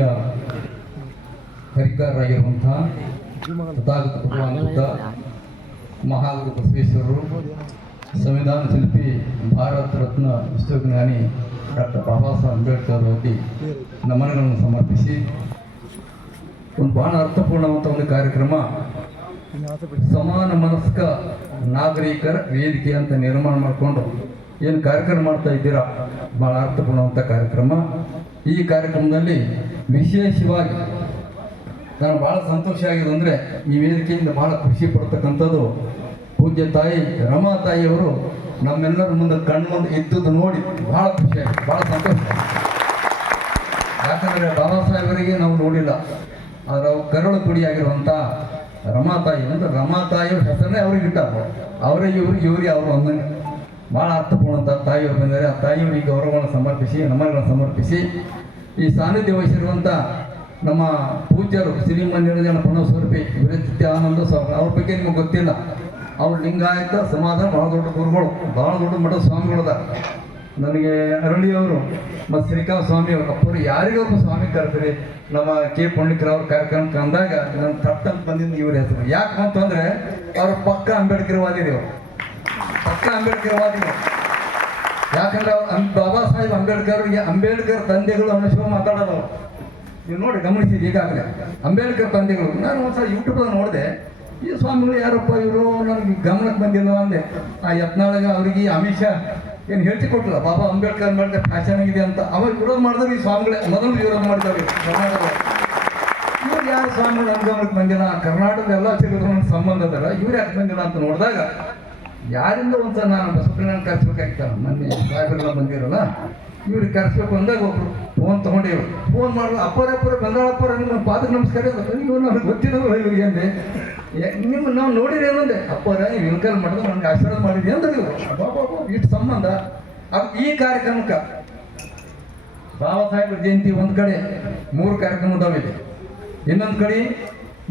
ಹಿರಿಯ ಹರಿಕಾರರಾಗಿರುವಂತಹ ತಥಾಗತ ಭಗವಾನ್ ಬುದ್ಧ, ಮಹಾಗುರು ಬಸವೇಶ್ವರರು, ಸಂವಿಧಾನ ಶಿಲ್ಪಿ, ಭಾರತ ರತ್ನ ವಿಶ್ವಜ್ಞಾನಿ ಡಾಕ್ಟರ್ ಬಾಬಾ ಸಾಹೇಬ್ ಅಂಬೇಡ್ಕರ್ ಅವರಿಗೆ ನಮನಗಳನ್ನು ಸಮರ್ಪಿಸಿ ಒಂದು ಬಹಳ ಅರ್ಥಪೂರ್ಣವಂಥ ಒಂದು ಕಾರ್ಯಕ್ರಮ, ಸಮಾನ ಮನಸ್ಕ ನಾಗರಿಕರ ವೇದಿಕೆ ಅಂತ ನಿರ್ಮಾಣ ಮಾಡಿಕೊಂಡು ಏನು ಕಾರ್ಯಕ್ರಮ ಮಾಡ್ತಾ ಇದ್ದೀರಾ, ಭಾಳ ಅರ್ಥಪೂರ್ಣವಂಥ ಕಾರ್ಯಕ್ರಮ. ಈ ಕಾರ್ಯಕ್ರಮದಲ್ಲಿ ವಿಶೇಷವಾಗಿ ನಾನು ಭಾಳ ಸಂತೋಷ ಆಗಿದೆ ಅಂದರೆ ಈ ವೇದಿಕೆಯಿಂದ ಭಾಳ ಖುಷಿ ಪಡ್ತಕ್ಕಂಥದ್ದು ಪೂಜ್ಯ ತಾಯಿ ರಮಾ ತಾಯಿಯವರು ನಮ್ಮೆಲ್ಲರ ಮುಂದೆ ಕಣ್ಣು ಮುಂದೆ ಇದ್ದದ್ದು ನೋಡಿ ಭಾಳ ಖುಷಿಯಾಗಿದೆ, ಭಾಳ ಸಂತೋಷ. ಯಾಕಂದರೆ ಬಾಬಾ ಸಾಹೇಬರಿಗೆ ನಾವು ನೋಡಿಲ್ಲ, ಆದರೆ ಅವ್ರು ಕರುಳು ಕುಡಿಯಾಗಿರುವಂಥ ರಮಾ ತಾಯಿ ಅಂದರೆ ರಮಾ ತಾಯಿಯವ್ರ ಹೆಸರನ್ನೇ ಅವ್ರಿಗೆ ಇಟ್ಟಾರ, ಅವರೇ ಇವ್ರಿಗೆ ಅವರು ಒಂದೊಂದು ಭಾಳ ಅರ್ಥಪೂರ್ಣಂಥ ತಾಯಿಯವರು ಬಂದರೆ ಆ ತಾಯಿಯವರಿಗೆ ಗೌರವವನ್ನು ಸಮರ್ಪಿಸಿ ನಮನಗಳನ್ನು ಸಮರ್ಪಿಸಿ ಈ ಸಾನ್ನಿಧ್ಯ ವಹಿಸಿರುವಂಥ ನಮ್ಮ ಪೂಜ್ಯರು ಶ್ರೀಮನ್ನಿರಂಜನ ಪುಣಸ್ವರೂಪಿ ವಿರಚಿತ್ಯ ಆನಂದ ಸ್ವಾಮಿ, ಅವ್ರ ಬಗ್ಗೆ ನಿಮಗೆ ಗೊತ್ತಿಲ್ಲ. ಅವ್ರು ಲಿಂಗಾಯತ ಸಮಾಜ ಭಾಳ ದೊಡ್ಡ ಗುರುಗಳು, ಭಾಳ ದೊಡ್ಡ ಮಠದ ಸ್ವಾಮಿಗಳದ. ನನಗೆ ಅರಳಿಯವರು ಮತ್ತು ಶ್ರೀಕಾಂತ್ ಸ್ವಾಮಿಯವರು ಅಪ್ಪರು ಯಾರಿಗೂ ಸ್ವಾಮಿ ಕರೆದ್ರಿ ನಮ್ಮ ಕೆ ಪುಣ್ಯಕರವ್ರ ಕಾರ್ಯಕ್ರಮಕ್ಕೆ ಅಂದಾಗ ನನ್ನ ತಟ್ಟಂತ ಬಂದಿದ್ದು ಇವ್ರ ಹೆಸರು. ಯಾಕೆ ಅಂತಂದರೆ ಅವ್ರ ಪಕ್ಕ ಅಂಬೇಡ್ಕರ್ವಾದಿರಿ, ಅವರು ಪಕ್ಕ ಅಂಬೇಡ್ಕರ್ವಾದಿಗಳು. ಯಾಕಂದ್ರೆ ಅವ್ರು ಬಾಬಾ ಸಾಹೇಬ್ ಅಂಬೇಡ್ಕರ್ ತಂದೆಗಳು ಅನ್ನೋ ಮಾತಾಡೋದು ನೀವು ನೋಡಿ ಗಮನಿಸಿದ್ದು. ಈಗಾಗಲೇ ಅಂಬೇಡ್ಕರ್ ತಂದೆಗಳು ನಾನು ಒಂದ್ಸಲ ಯೂಟ್ಯೂಬಲ್ಲಿ ನೋಡಿದೆ, ಈ ಸ್ವಾಮಿಗಳು ಯಾರಪ್ಪ ಇವರು ನನಗೆ ಗಮನಕ್ಕೆ ಬಂದಿಲ್ಲ ಅಂದೆ. ಆ ಯತ್ನಾಳಗ ಅವ್ರಿಗೆ ಅಮಿತ್ ಶಾ ಏನು ಹೇಳ್ತಿ ಕೊಟ್ಟಿಲ್ಲ, ಬಾಬಾ ಅಂಬೇಡ್ಕರ್ ಮಾಡಿದ್ರೆ ಫ್ಯಾಷನ್ ಆಗಿದೆ ಅಂತ. ಅವಾಗ ವಿರೋಧ ಮಾಡಿದ್ರೆ ಈ ಸ್ವಾಮಿಗಳೇ ಮೊದಲು ವಿರೋಧ ಮಾಡಿದವ್ರಿ ಕರ್ನಾಟಕ. ಇವ್ರು ಯಾರು ಸ್ವಾಮಿಗಳು ನನ್ನ ಗಮನಕ್ಕೆ ಬಂದಿಲ್ಲ, ಕರ್ನಾಟಕದ ಎಲ್ಲ ಕ್ಷೇತ್ರಗಳ ಸಂಬಂಧ ಅದಲ್ಲ, ಇವ್ರು ಯಾಕೆ ಬಂದಿಲ್ಲ ಅಂತ ನೋಡಿದಾಗ ಯಾರಿಂದ ಒಂದ್ಸಲ ನಾನು ಬಸವಕಲ್ಯಾಣ ಕರೆಸ್ಬೇಕಾಗಿತ್ತಲ್ಲ, ಮೊನ್ನೆ ಸಾಹೇಬರೆಲ್ಲ ಬಂದಿರಲ್ಲ, ಇವ್ರಿಗೆ ಕರೆಸ್ಬೇಕು ಅಂದಾಗ ಒಬ್ರು ಫೋನ್ ತೊಗೊಂಡೇವ್ರು. ಫೋನ್ ಮಾಡಿದ್ರು, ಅಪ್ಪರಪ್ಪರ ಬಂದಾಳಪ್ಪರ ನಿಮ್ಮ ಪಾದಕ್ಕೆ ನಮಸ್ಕಾರ. ಇವ್ರು ನನಗೆ ಗೊತ್ತಿದ್ದಲ್ಲ ಇವ್ರಿಗೆ ಅಂದೆ, ನಿಮ್ಮ ನಾವು ನೋಡಿರಿ ಏನಂದೆ, ಅಪ್ಪರ ವಿಲ್ಕಲ್ ಮಾಡಿದ್ರು ನನಗೆ ಆಶೀರ್ವಾದ ಮಾಡಿದ್ವಿ ಅಂದ್ರೆ ಇವರು ಬಾಬಾ ಇಷ್ಟು ಸಂಬಂಧ. ಅದು ಈ ಕಾರ್ಯಕ್ರಮಕ್ಕೆ ಬಾಬಾ ಸಾಹೇಬ್ರ ಜಯಂತಿ ಒಂದು ಕಡೆ 3 ಕಾರ್ಯಕ್ರಮದವಿದೆ, ಇನ್ನೊಂದು ಕಡೆ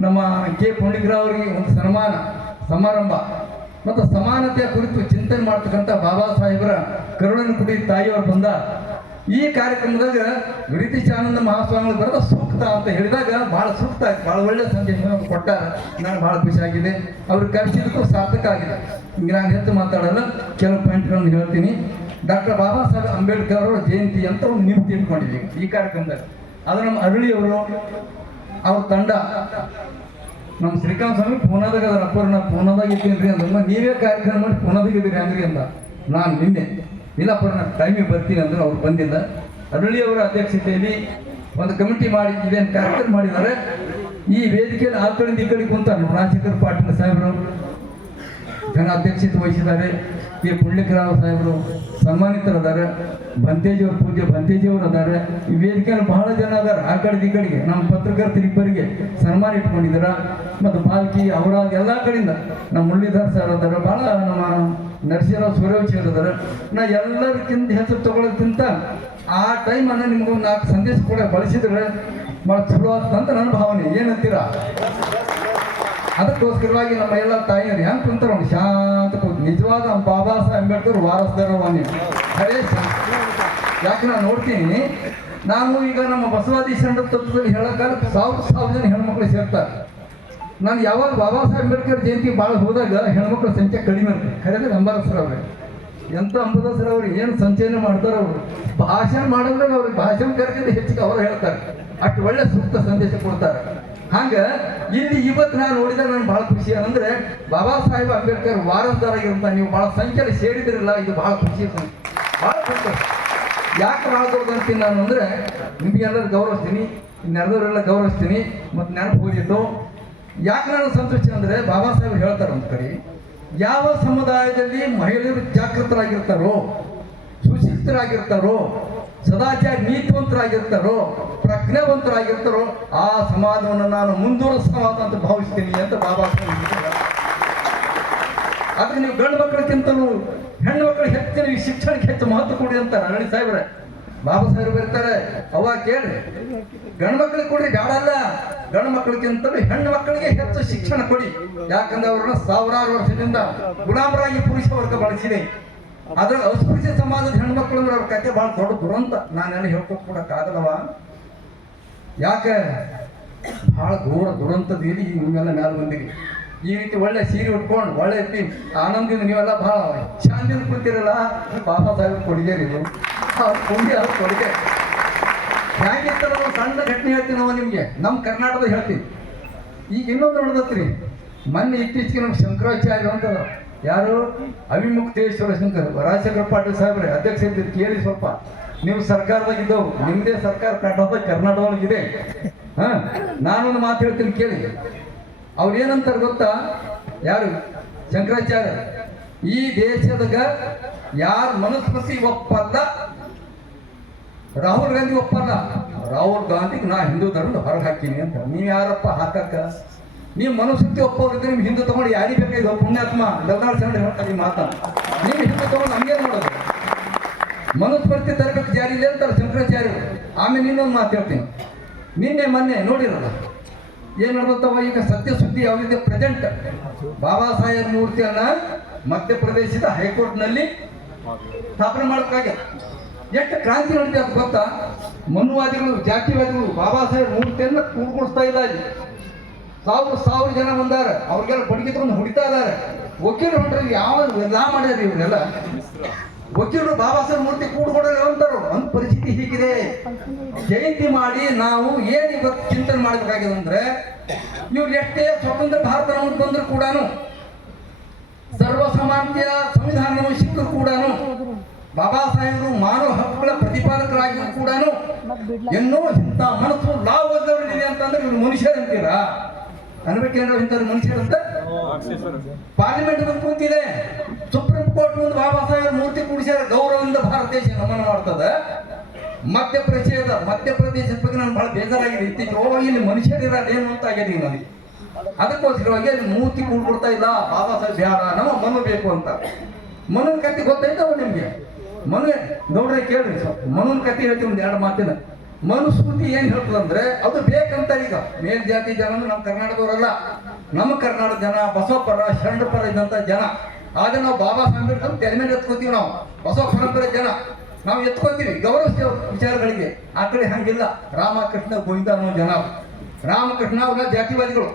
ನಮ್ಮ ಕೆ ಪುಣ್ಯಕರಾವ್ ಅವರಿಗೆ ಒಂದು ಸಮಾರಂಭ ಮತ್ತು ಸಮಾನತೆಯ ಕುರಿತು ಚಿಂತನೆ ಮಾಡ್ತಕ್ಕಂಥ ಬಾಬಾ ಸಾಹೇಬರ ಕರುಣನ ಕುಡಿ ತಾಯಿಯವರು ಬಂದ ಈ ಕಾರ್ಯಕ್ರಮದಾಗ ವಿರಚಿತ್ಯಾನಂದ ಮಹಾಸ್ವಾಮಿಗಳು ಬರೆದ ಸೂಕ್ತ ಅಂತ ಹೇಳಿದಾಗ ಭಾಳ ಸೂಕ್ತ ಆಗಿ ಭಾಳ ಒಳ್ಳೆಯ ಸಂದೇಶ ಕೊಟ್ಟಾರ. ನಾನು ಭಾಳ ಖುಷಿ ಆಗಿದೆ, ಅವ್ರಿಗೆ ಕರೆಸಿದ್ದಕ್ಕೂ ಸಾರ್ಥಕ ಆಗಿದೆ. ಹಿಂಗೆ ನಾನು ಹೆಚ್ಚು ಮಾತಾಡಲ್ಲ, ಕೆಲವು ಪಾಯಿಂಟ್ಗಳನ್ನು ಹೇಳ್ತೀನಿ. ಡಾಕ್ಟರ್ ಬಾಬಾ ಸಾಹೇಬ್ ಅಂಬೇಡ್ಕರ್ ಅವರ ಜಯಂತಿ ಅಂತ ಒಂದು ನಿಮಿತಿ ಇಟ್ಕೊಂಡಿದ್ದೀವಿ ಈ ಕಾರ್ಯಕ್ರಮದಾಗ. ಅದು ನಮ್ಮ ಅರಳಿಯವರು ಅವ್ರ ತಂಡ, ನಮ್ಮ ಶ್ರೀಕಾಂತ್ ಸ್ವಾಮಿ ಪೂನಾದಾಗ ಅದರ ಅಪ್ಪರನ್ನ ಪೂನಾದಾಗ ಇದ್ದೀನ್ರಿ ಅಂದ್ರಲ್ಲ, ನೀವೇ ಕಾರ್ಯಕ್ರಮ ಮಾಡಿ ಪೂನಾದಾಗ ಇದ್ದೀರಿ ಅಂದ್ರಿ ಅಂದ. ನಾನು ನಿನ್ನೆ ಇಲ್ಲಪ್ಪರ ನಾನು ಟೈಮಿಗೆ ಬರ್ತೀನಿ ಅಂದ್ರೆ ಅವ್ರು ಬಂದಿಲ್ಲ. ಅರಳಿಯವರ ಅಧ್ಯಕ್ಷತೆಯಲ್ಲಿ ಒಂದು ಕಮಿಟಿ ಮಾಡಿ ಇದೇನು ಕಾರ್ಯಕ್ರಮ ಮಾಡಿದ್ದಾರೆ. ಈ ವೇದಿಕೆಯಲ್ಲಿ ಆ ಕಡೆಯಿಂದ ಈ ಕಡೆ ಕುಂತಾರೆ ರಾಜಶೇಖರ್ ಪಾಟೀಲ್ ಸಾಹೇಬರು ಜನ ಅಧ್ಯಕ್ಷತೆ ವಹಿಸಿದ್ದಾರೆ. ಕೆ ಪುಣ್ಯಕರಾವ್ ಸಾಹೇಬರು ಸನ್ಮಾನಿತರದಾರೆ, ಬಂತೇಜಿಯವರು ಪೂಜ್ಯ ಬಂತೇಜಿಯವರು ಅದಾರೆ. ಈ ವೇದಿಕೆಯಲ್ಲಿ ಬಹಳ ಜನ ಅದಾರೆ. ಆ ಕಡೆ ಈ ಕಡೆಗೆ ನಮ್ಮ ಪತ್ರಕರ್ತರಿಬ್ಬರಿಗೆ ಸನ್ಮಾನ ಇಟ್ಕೊಂಡಿದ್ದಾರೆ. ಮತ್ತು ಬಾಲ್ಕಿ ಅವರ ಎಲ್ಲ ಕಡೆಯಿಂದ ನಮ್ಮ ಮುರಳೀಧರ್ ಸರ್ ಅದಾರ, ಭಾಳ ನಮ್ಮ ನರಸಿಂಹರಾವ್ ಸೂರ್ಯವಂಶಿ ಅದಾರ. ನಾ ಎಲ್ಲರಿಗಿಂತ ಹೆಸರು ತಗೊಳ್ಳೋದಕ್ಕಿಂತ ಆ ಟೈಮನ್ನು ನಿಮ್ಗೊಂದು 4 ಸಂದೇಶ ಕೂಡ ಬಳಸಿದ್ರೆ ಭಾಳ ಚಲೋ ಆಗ್ತಂತ ನನ್ನ ಭಾವನೆ. ಏನಂತೀರಾ? ಅದಕ್ಕೋಸ್ಕರವಾಗಿ ನಮ್ಮ ಎಲ್ಲ ತಾಯಿಯರು ಹೆಂಗೆ ಕುಂತಾರ ಅವ್ನು ಶಾಂತ ಕೂತು ನಿಜವಾದ ಬಾಬಾ ಸಾಹೇಬ್ ಅಂಬೇಡ್ಕರ್ ವಾರಸ್ದಾರವ ನೀವು ಖರೇ. ಯಾಕೆ ನಾನು ನೋಡ್ತೀನಿ, ನಾನು ಈಗ ನಮ್ಮ ಬಸವಾದಿ ಶರಣ ತತ್ವದಲ್ಲಿ ಹೇಳೋಕ್ಕಾಗ 1000 ಜನ ಹೆಣ್ಮಕ್ಳು ಸೇರ್ತಾರೆ. ನಾನು ಯಾವಾಗ ಬಾಬಾ ಸಾಹೇಬ್ ಅಂಬೇಡ್ಕರ್ ಜಯಂತಿ ಭಾಳ ಹೋದಾಗ ಹೆಣ್ಮಕ್ಳ ಸಂಖ್ಯೆ ಕಡಿಮೆ ಇರ್ತದೆ. ಖರೇದಾಗ ಅಂಬಾದಾಸರ್ ಅವ್ರಿಗೆ ಎಂಥ ಅಂಬಾದಾಸರ್ ಅವ್ರಿಗೆ ಏನು ಸಂಚಯನ ಮಾಡ್ತಾರೆ. ಅವರು ಭಾಷಣ ಮಾಡಿದ್ರೆ ಅವ್ರಿಗೆ ಭಾಷಣ ಕರೆದಿದ್ದು ಹೆಚ್ಚಿಗೆ ಅವರು ಹೇಳ್ತಾರೆ, ಅಷ್ಟು ಒಳ್ಳೆ ಸೂಕ್ತ ಸಂದೇಶ ಕೊಡ್ತಾರೆ. ಹಂಗೆ ಇಲ್ಲಿ ಇವತ್ತು ನಾನು ನೋಡಿದಾಗ ನಾನು ಭಾಳ ಖುಷಿ ಅಂದರೆ ಬಾಬಾ ಸಾಹೇಬ್ ಅಂಬೇಡ್ಕರ್ ವಾರಸ್ದಾರಾಗಿರುವಂಥ ನೀವು ಭಾಳ ಸಂಖ್ಯೆಯಲ್ಲಿ ಸೇರಿದಿರಲ್ಲ, ಇದು ಭಾಳ ಖುಷಿ, ಭಾಳ ಖುಷಿ. ಯಾಕೆ ಭಾಳ ದೊಡ್ಡದಂತೀನಿ ನಾನು ಅಂದರೆ ನಿಮಗೆಲ್ಲರೂ ಗೌರವಿಸ್ತೀನಿ, ನೆರೆದವರೆಲ್ಲ ಗೌರವಿಸ್ತೀನಿ ಮತ್ತು ನೆನಪು ಹೋಗಿದ್ದು. ಯಾಕೆ ನಾನು ಸಂತೋಷ ಅಂದರೆ ಬಾಬಾ ಸಾಹೇಬ್ ಹೇಳ್ತಾರೆ ಒಂದು ಕಡೆ, ಯಾವ ಸಮುದಾಯದಲ್ಲಿ ಮಹಿಳೆಯರು ಜಾಗೃತರಾಗಿರ್ತಾರೋ, ಸುಶಿಕ್ತರಾಗಿರ್ತಾರೋ, ಸದಾಚಾರ ನೀತಿವಂತರಾಗಿರ್ತಾರೋ, ಪ್ರಜ್ಞಾವಂತರಾಗಿರ್ತಾರೋ ಆ ಸಮಾಜವನ್ನು ನಾನು ಮುಂದುವರಿಸೋಣ ಅಂತ ಭಾವಿಸ್ತೀನಿ ಅಂತ ಬಾಬಾ ಸಾಹೇಬ್. ಅದಕ್ಕೆ ನೀವು ಗಂಡು ಮಕ್ಕಳಿಗಿಂತಲೂ ಹೆಣ್ಣು ಮಕ್ಕಳಿಗೆ ಹೆಚ್ಚಿನ ಈ ಶಿಕ್ಷಣಕ್ಕೆ ಹೆಚ್ಚು ಮಹತ್ವ ಕೊಡಿ ಅಂತಾರೆ ಅರಳಿ ಸಾಹೇಬ್ರೆ. ಬಾಬಾ ಸಾಹೇಬ್ ಬರ್ತಾರೆ, ಅವಾಗ ಕೇಳ್ರಿ ಗಂಡು ಮಕ್ಕಳಿಗೆ ಕೊಡ್ರಿ, ಬ್ಯಾಡಲ್ಲ, ಗಂಡು ಮಕ್ಕಳಿಗಿಂತಲೂ ಹೆಣ್ಣು ಮಕ್ಕಳಿಗೆ ಹೆಚ್ಚು ಶಿಕ್ಷಣ ಕೊಡಿ. ಯಾಕಂದ್ರೆ ಅವ್ರನ್ನ 1000 ವರ್ಷದಿಂದ ಗುಲಾಮರಾಗಿ ಪುರುಷ ವರ್ಗ ಬಳಸಿದೆ. ಅದ್ರ ಅಸ್ಪೃಶ್ಯ ಸಮಾಜದ ಹೆಣ್ಮಕ್ಳು ಅಂದ್ರೆ ಅವ್ರ ಕತೆ ಭಾಳ ದೊಡ್ಡ ದುರಂತ. ನಾನೆಲ್ಲ ಹೇಳ್ಕೊಟ್ಕೊಡಕ್ಕಾಗಲ್ಲವ. ಯಾಕೆ ಭಾಳ ದುರಂತದ ಇಲ್ಲಿ ನಿಮ್ಮೆಲ್ಲ ಮ್ಯಾಲ ಬಂದಿರಿ. ಈ ರೀತಿ ಒಳ್ಳೆ ಸೀರೆ ಉಟ್ಕೊಂಡು ಒಳ್ಳೆ ರೀತಿ ಆನಂದದಿಂದ ನೀವೆಲ್ಲ ಭಾಳ ಶಾಂತಿಯಿಂದ ಕೂತಿರಲ್ಲ. ಬಾಬಾ ಸಾಹೇಬ್ ಕೊಡುಗೆರಿ ಇದು ಪುಣ್ಯ ಕೊಡುಗೆ. ಹೇಗಿರ್ತಾರ ಸಣ್ಣ ಘಟನೆ ಹೇಳ್ತೀನಿ ನಾವು ನಿಮಗೆ, ನಮ್ಮ ಕರ್ನಾಟಕದ ಹೇಳ್ತೀನಿ. ಈಗ ಇನ್ನೊಂದು ನೋಡದತ್ರಿ, ಮೊನ್ನೆ ಇತ್ತೀಚೆಗೆ ನಮ್ಮ ಶಂಕರಾಚಾರ್ಯ ಅಂತ ಯಾರು ಅವಿಮುಕ್ತೇಶ್ವರ ಶಂಕರ್ ರಾಜಶೇಖರ ಪಾಟೀಲ್ ಸಾಹೇಬ್ರೆ ಅಧ್ಯಕ್ಷ ಇದ್ದೀರಿ. ಕೇಳಿ ಸ್ವಲ್ಪ, ನೀವು ಸರ್ಕಾರದಾಗ ಇದ್ದವ್ರು, ನಿಮ್ಮದೇ ಸರ್ಕಾರ ಕರ್ನಾಟಕದೊಳಗಿದೆ. ನಾನೊಂದು ಮಾತು ಹೇಳ್ತೀನಿ ಕೇಳಿ. ಅವ್ರು ಏನಂತಾರೆ ಗೊತ್ತಾ? ಯಾರು ಶಂಕರಾಚಾರ್ಯ, ಈ ದೇಶದಾಗ ಯಾರು ಮನುಸ್ಮೃತಿ ಒಪ್ಪಲ್ಲ, ರಾಹುಲ್ ಗಾಂಧಿ ಒಪ್ಪಲ್ಲ. ರಾಹುಲ್ ಗಾಂಧಿಗೆ ನಾ ಹಿಂದೂ ಧರ್ಮದ ಹೊರಗೆ ಹಾಕೀನಿ ಅಂತ. ನೀವು ಯಾರಪ್ಪ ಹಾಕಕ್ಕ? ನೀವು ಮನುಸ್ಮೃತಿ ಒಪ್ಪೋರಿದ್ರೆ ನಿಮ್ಗೆ ಹಿಂದೂ ತಗೊಂಡು ಯಾರಿಗೆ ಬೇಕಾಗಿದ್ದು ಪುಣ್ಯಾತ್ಮ ಲಗ್ನಾಳ್ ಚಂದ್ರ ಹೇಳ್ತಾರೆ ಈ ಮಾತ. ನೀವು ಹಿಂದೂ ತಗೊಂಡು ನಮ್ಗೇನು ಮಾಡೋದು? ಮನುಸ್ಮೃತಿ ತರಬೇಕು ಜಾರಿಲಿ ಅಂತಾರೆ ಶಂಕರಾಚಾರ್ಯರು. ಆಮೇಲೆ ಇನ್ನೊಂದು ಮಾತು ಹೇಳ್ತೀನಿ. ನಿನ್ನೆ ಮೊನ್ನೆ ನೋಡಿರಲ್ಲ ಏನು ನಡೆದತ್ತವ? ಈಗ ಸತ್ಯ ಸುದ್ದಿ ಯಾವುದಿದೆ ಪ್ರೆಸೆಂಟ್, ಬಾಬಾ ಸಾಹೇಬ್ ಮೂರ್ತಿಯನ್ನ ಮಧ್ಯಪ್ರದೇಶದ ಹೈಕೋರ್ಟ್ನಲ್ಲಿ ಸ್ಥಾಪನೆ ಮಾಡೋಕ್ಕಾಗ ಎಷ್ಟು ಕ್ರಾಂತಿ ನಡೀತಾ ಅಂತ ಗೊತ್ತಾ? ಮನುವಾದಿಗಳು, ಜಾತಿವಾದಿಗಳು ಬಾಬಾ ಸಾಹೇಬ್ ಮೂರ್ತಿಯನ್ನ ಕೂಡ್ಕೊಳಿಸ್ತಾ ಇದ್ದಾರೆ. ಸಾವಿರ ಜನ ಬಂದಾರ, ಅವ್ರಿಗೆಲ್ಲ ಬಡಿಗೆ ತಗೊಂಡು ಹೊಡಿತಾ ಇದ್ದಾರೆ. ವಕೀಲರು ಹೊಂಟ್ರಲ್ಲಿ ಯಾವ ಲಾ ಮಾಡ್ಯಾರ ಇವರೆಲ್ಲ. ವಕೀಲರು ಬಾಬಾ ಸಾಹೇಬ್ ಮೂರ್ತಿ ಕೂಡ್ಕೊಡೋರು ಅಂತಾರು. ಒಂದು ಪರಿಸ್ಥಿತಿ ಹೀಗಿದೆ. ಜಯಂತಿ ಮಾಡಿ ನಾವು ಏನು ಇವತ್ತು ಚಿಂತನೆ ಮಾಡಬೇಕಾಗಿದೆ ಅಂದ್ರೆ, ಇವ್ರು ಎಷ್ಟೇ ಸ್ವತಂತ್ರ ಭಾರತ ನಮಗೆ ಬಂದ್ರು ಕೂಡ, ಸರ್ವ ಸಮಾನತೆಯ ಸಂವಿಧಾನವನ್ನು ಸಿಕ್ಕರು ಕೂಡ, ಬಾಬಾ ಸಾಹೇಬರು ಮಾನವ ಹಕ್ಕುಗಳ ಪ್ರತಿಪಾದಕರಾಗಿಯೂ ಕೂಡ ಇನ್ನೂ ಇಂಥ ಮನಸ್ಸು ಲಾಭ ಓದವರಿದೆ ಅಂತಂದ್ರೆ ಇವ್ರು ಮನುಷ್ಯರಂತೀರಾ? ಅನ್ಬೇಕೇನ್ರ ಇಂಥವ್ರು ಮನುಷ್ಯರಂತ? ಪಾರ್ಲಿಮೆಂಟ್ ಬಂದು ಕೂತಿದೆ, ಸುಪ್ರೀಂ ಕೋರ್ಟ್ ಮುಂದೆ ಬಾಬಾ ಸಾಹೇಬ್ ಮೂರ್ತಿ ಕೂಡಿಸ್ಯಾರ. ಗೌರವದಿಂದ ಭಾರತ ದೇಶ ನಮನ ಮಾಡ್ತದ. ಮಧ್ಯಪ್ರದೇಶದ ಬಗ್ಗೆ ನಾನು ಬಹಳ ಬೇಜಾರಾಗಿದೆ. ಇತ್ತೀಚೆಗೆ ಇಲ್ಲಿ ಮನುಷ್ಯರಿರ ಏನು ಅಂತ ಆಗಿದೆ ನನಗೆ. ಅದಕ್ಕೋಸ್ಕರವಾಗಿ ಅಲ್ಲಿ ಮೂರ್ತಿ ಕೂಡ್ಕೊಡ್ತಾ ಇಲ್ಲ. ಬಾಬಾ ಸಾಹೇಬ್ ಬ್ಯಾಡ, ನಮ್ಮ ಮನು ಬೇಕು ಅಂತ. ಮನುನ ಕತೆ ಗೊತ್ತಾಯ್ತವ ನಿಮ್ಗೆ? ಮನು ನೋಡ್ರಿ ಕೇಳ್ರಿ, ಮನುನ ಕತೆ ಹೇಳ್ತೀವಿ ಒಂದು ಎರಡು ಮಾತಿನ. ಮನುಸ್ಮೃತಿ ಏನ್ ಹೇಳ್ತದಂದ್ರೆ ಅದು ಬೇಕಂತ. ಈಗ ಮೇಲ್ಜಾತಿ ಜನ ನಮ್ಮ ಕರ್ನಾಟಕದವರಲ್ಲ, ನಮ್ಮ ಕರ್ನಾಟಕ ಜನ ಬಸವಪರ ಶರಣಪರ ಇದ್ದಂತ ಜನ. ಆದ್ರೆ ನಾವು ಬಾಬಾ ಸಾಹೇಬ್ ತೆರೆ ಮೇಲೆ ಎತ್ಕೋತೀವಿ. ನಾವು ಬಸವ ಪರಂಪರೆ ಜನ, ನಾವು ಎತ್ಕೋತೀವಿ ಗೌರವಿಸ್ತೇವೆ ವಿಚಾರಗಳಿಗೆ. ಆ ಕಡೆ ಹಂಗಿಲ್ಲ. ರಾಮಕೃಷ್ಣ ಗೋವಿಂದ ಅನ್ನೋ ಜನ. ರಾಮಕೃಷ್ಣ ಅವರ ಜಾತಿವಾದಿಗಳು.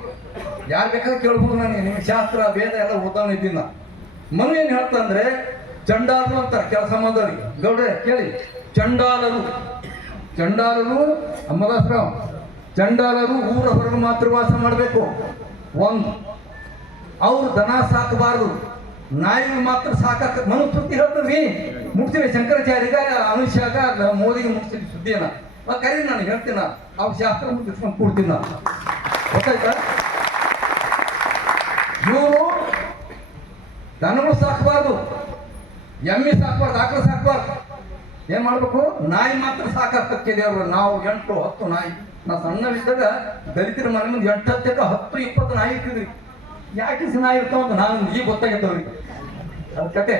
ಯಾರು ಬೇಕಾದ್ರೆ ಕೇಳ್ಬೋದು. ನಾನು ನಿಮ್ಗೆ ಶಾಸ್ತ್ರ ವೇದ ಎಲ್ಲ ಓದೋಣ ಇದ್ದೀನಿ. ಮನು ಏನ್ ಹೇಳ್ತಂದ್ರೆ ಚಂಡಾಲರು ಅಂತಾರೆ ಕೆಲಸ ಮಾಡೋರಿಗೆ. ಗೌಡ್ರೆ ಕೇಳಿ, ಚಂಡಾಲರು ಅಮ್ಮದಾಸರಾವ್, ಚಂಡಾಲರು ಊರ ಹೊರಗೆ ಮಾತ್ರ ವಾಸ ಮಾಡಬೇಕು. ಒಂದು, ಅವ್ರು ದನ ಸಾಕಬಾರದು, ನಾಯಿಗಳು ಮಾತ್ರ ಸಾಕಕ್ಕೆ ಮನುಸ್ಮೃತಿ ಹೇಳ್ತೀವಿ. ಮುಟ್ತೀವಿ ಶಂಕರಾಚಾರ್ಯಗ, ಅಮಿತ್ ಶಾಗ, ಮೋದಿಗೆ ಮುಟ್ತೀವಿ ಸುದ್ದಿಯನ್ನ. ಕರೀ ನಾನು ಹೇಳ್ತೀನ, ಅವ್ರ ಶಾಸ್ತ್ರ ಮುಟ್ಟಿಸ್ಕೊಂಡು ಕೂಡ್ತೀನಿ ನಾನು. ಗೊತ್ತಾಯ್ತಾ? ಇವರು ದನಗಳು ಸಾಕಬಾರ್ದು, ಎಮ್ಮೆ ಸಾಕಬಾರ್ದು, ಆಕಳು ಸಾಕಬಾರ್ದು. ಏನ್ ಮಾಡ್ಬೇಕು? ನಾಯಿ ಮಾತ್ರ ಸಾಕಾಗ್ತಕ್ಕಿದೆ ಅವರು. ನಾವು 8-10 ನಾಯಿ. ನಾವು ಸಣ್ಣವಿದ್ದಾಗ ದಲಿತರ ಮನೆ ಮುಂದೆ 8-10-20 ನಾಯಿ ಇರ್ತಿದ್ರಿ. ಯಾಕೆ ನಾಯಿ ಇರ್ತಾವಂತ ನಾನು ಈಗ ಗೊತ್ತಾಗಿತ್ತವ್ರಿಗೆ. ಅದ್ ಕತೆ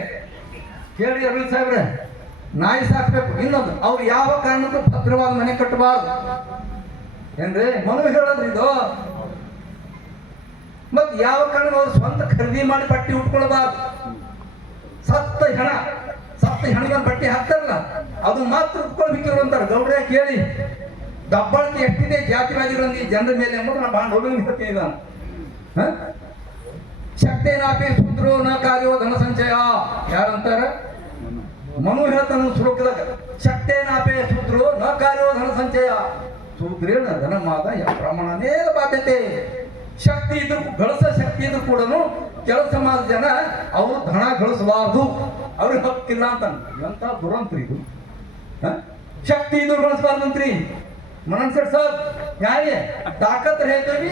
ಕೇಳಿ ಅರವಿಂದ್ ಸಾಹೇಬ್ರೆ. ನಾಯಿ ಸಾಕ್ಬೇಕು. ಇನ್ನೊಂದು, ಅವ್ರು ಯಾವ ಕಾರಣಕ್ಕೂ ಭದ್ರವಾದ ಮನೆ ಕಟ್ಟಬಾರ್ದು ಏನ್ರಿ ಮನು ಹೇಳೋದ್ರಿ ಇದು. ಮತ್ ಯಾವ ಕಾರಣ ಅವ್ರು ಸ್ವಂತ ಖರೀದಿ ಮಾಡಿ ಬಟ್ಟೆ ಉಟ್ಕೊಳ್ಬಾರ್ದು. ಸತ್ತ ಹೆಣಗನ್ ಬಟ್ಟೆ ಹಾಕ್ತಾರಲ್ಲ ಅದು ಮಾತ್ರ ಉಟ್ಕೊಳ್ಬೇಕಿರು ಅಂತಾರೆ. ಗೌಡ್ರೆ ಕೇಳಿ, ದಬ್ಬಾಳಿಕೆ ಎಷ್ಟಿದೆ ಜಾತಿವಾದಿಗಳಲ್ಲಿ ಜನರ ಮೇಲೆ ಎಂಬುದು ನಾನು ಭಾಳ ನೋಡೋದು ಹೇಳ್ತೀನಿ ನಾನು. ಶಕ್ತೇನಾಪಿ ಶೂದ್ರೋ ನ ಕಾರ್ಯೋ ಧನ ಸಂಚಯ. ಯಾರಂತಾರ? ಮನು ಹೇಳ್ತಾನ ಶ್ಲೋಕದಾಗ, ಶಕ್ತೇನಾಪೇ ಶೂದ್ರೋ ನ ಕಾರ್ಯೋ ಧನ ಸಂಚಯ. ಶೂದ್ರೇಣ ಧನ ಮಾದ ಬ್ರಾಹ್ಮಣನೇ ಬಾಧ್ಯತೆ. ಶಕ್ತಿ ಇದ್ರು, ಗಳಿಸ ಶಕ್ತಿ ಇದ್ರು ಕೂಡ ಕೆಲಸ ಮಾಡ ಜನ ಅವರು ಧನ ಗಳಿಸಬಾರ್ದು, ಅವ್ರಿಗೆ ಹಕ್ಕಿಲ್ಲ ಅಂತ. ಎಂತ ದುರಂತ್ರಿ ಇದು. ಶಕ್ತಿ ಇದ್ರು ಗಳಿಸಬಾರ್ದಂತ್ರಿ. मनन सर क्या है ताकत है तो भी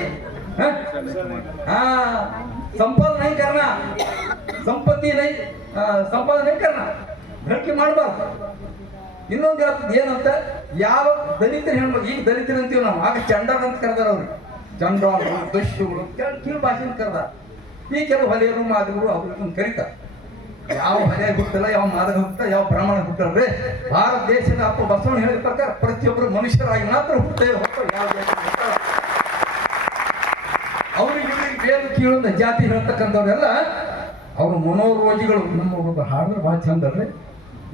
हाँ संपद नहीं करना संपत्ति नहीं संपादನೆ नहीं करना ಗಳಿಕೆ ಮಾಡಬಾರ್ದು ಇನ್ನೊಂದು ಹೇಳ್ತದೆ ಏನಂತ ಯಾವ ದಲಿತರು ಹೇಳ್ಬೋದು ಈಗ ದಲಿತರು ಅಂತೀವಿ ನಾವು ಆಗ ಚಂಡಾಲ್ ಅಂತ ಕರೆದಾರ ಅವ್ರು ಚಂಡಾಲರು ದಸ್ಯುಗಳು ಕೀಳು ಭಾಷೆನ ಕರೆದಾರ ಈ ಕೆಲವು ಹಲೆಯರು ಮಾದಿಗರು ಅವ್ರನ್ನ ಕರೀತಾರೆ ಯಾವ ಹಲೆ ಹುಟ್ಟಲ್ಲ ಯಾವ ಮಾದಕ ಹುಟ್ಟ ಯಾವ ಬ್ರಾಹ್ಮಣ ಹುಟ್ಟಲ್ರಿ ಭಾರತ ದೇಶದ ಅಪ್ಪ ಬಸವಣ್ಣ ಹೇಳಿದ ಪ್ರಕಾರ ಪ್ರತಿಯೊಬ್ಬರು ಮನುಷ್ಯರಾಗಿ ಮಾತ್ರ ಹುಟ್ಟೇವೆ ಹೊತ್ತು ಯಾವ ಅವ್ರಿಗೆ ಇವ್ರಿಗೆ ಬೇರೆ ಕೀಳೊಂದು ಜಾತಿ ಹೇಳ್ತಕ್ಕಂಥವ್ರೆಲ್ಲ ಅವರು ಮನೋರೋಗಿಗಳು ನಮ್ಮ ಹಾಡಿದ್ರೆ ಭಾಳ ಚಂದ ಅಲ್ರಿ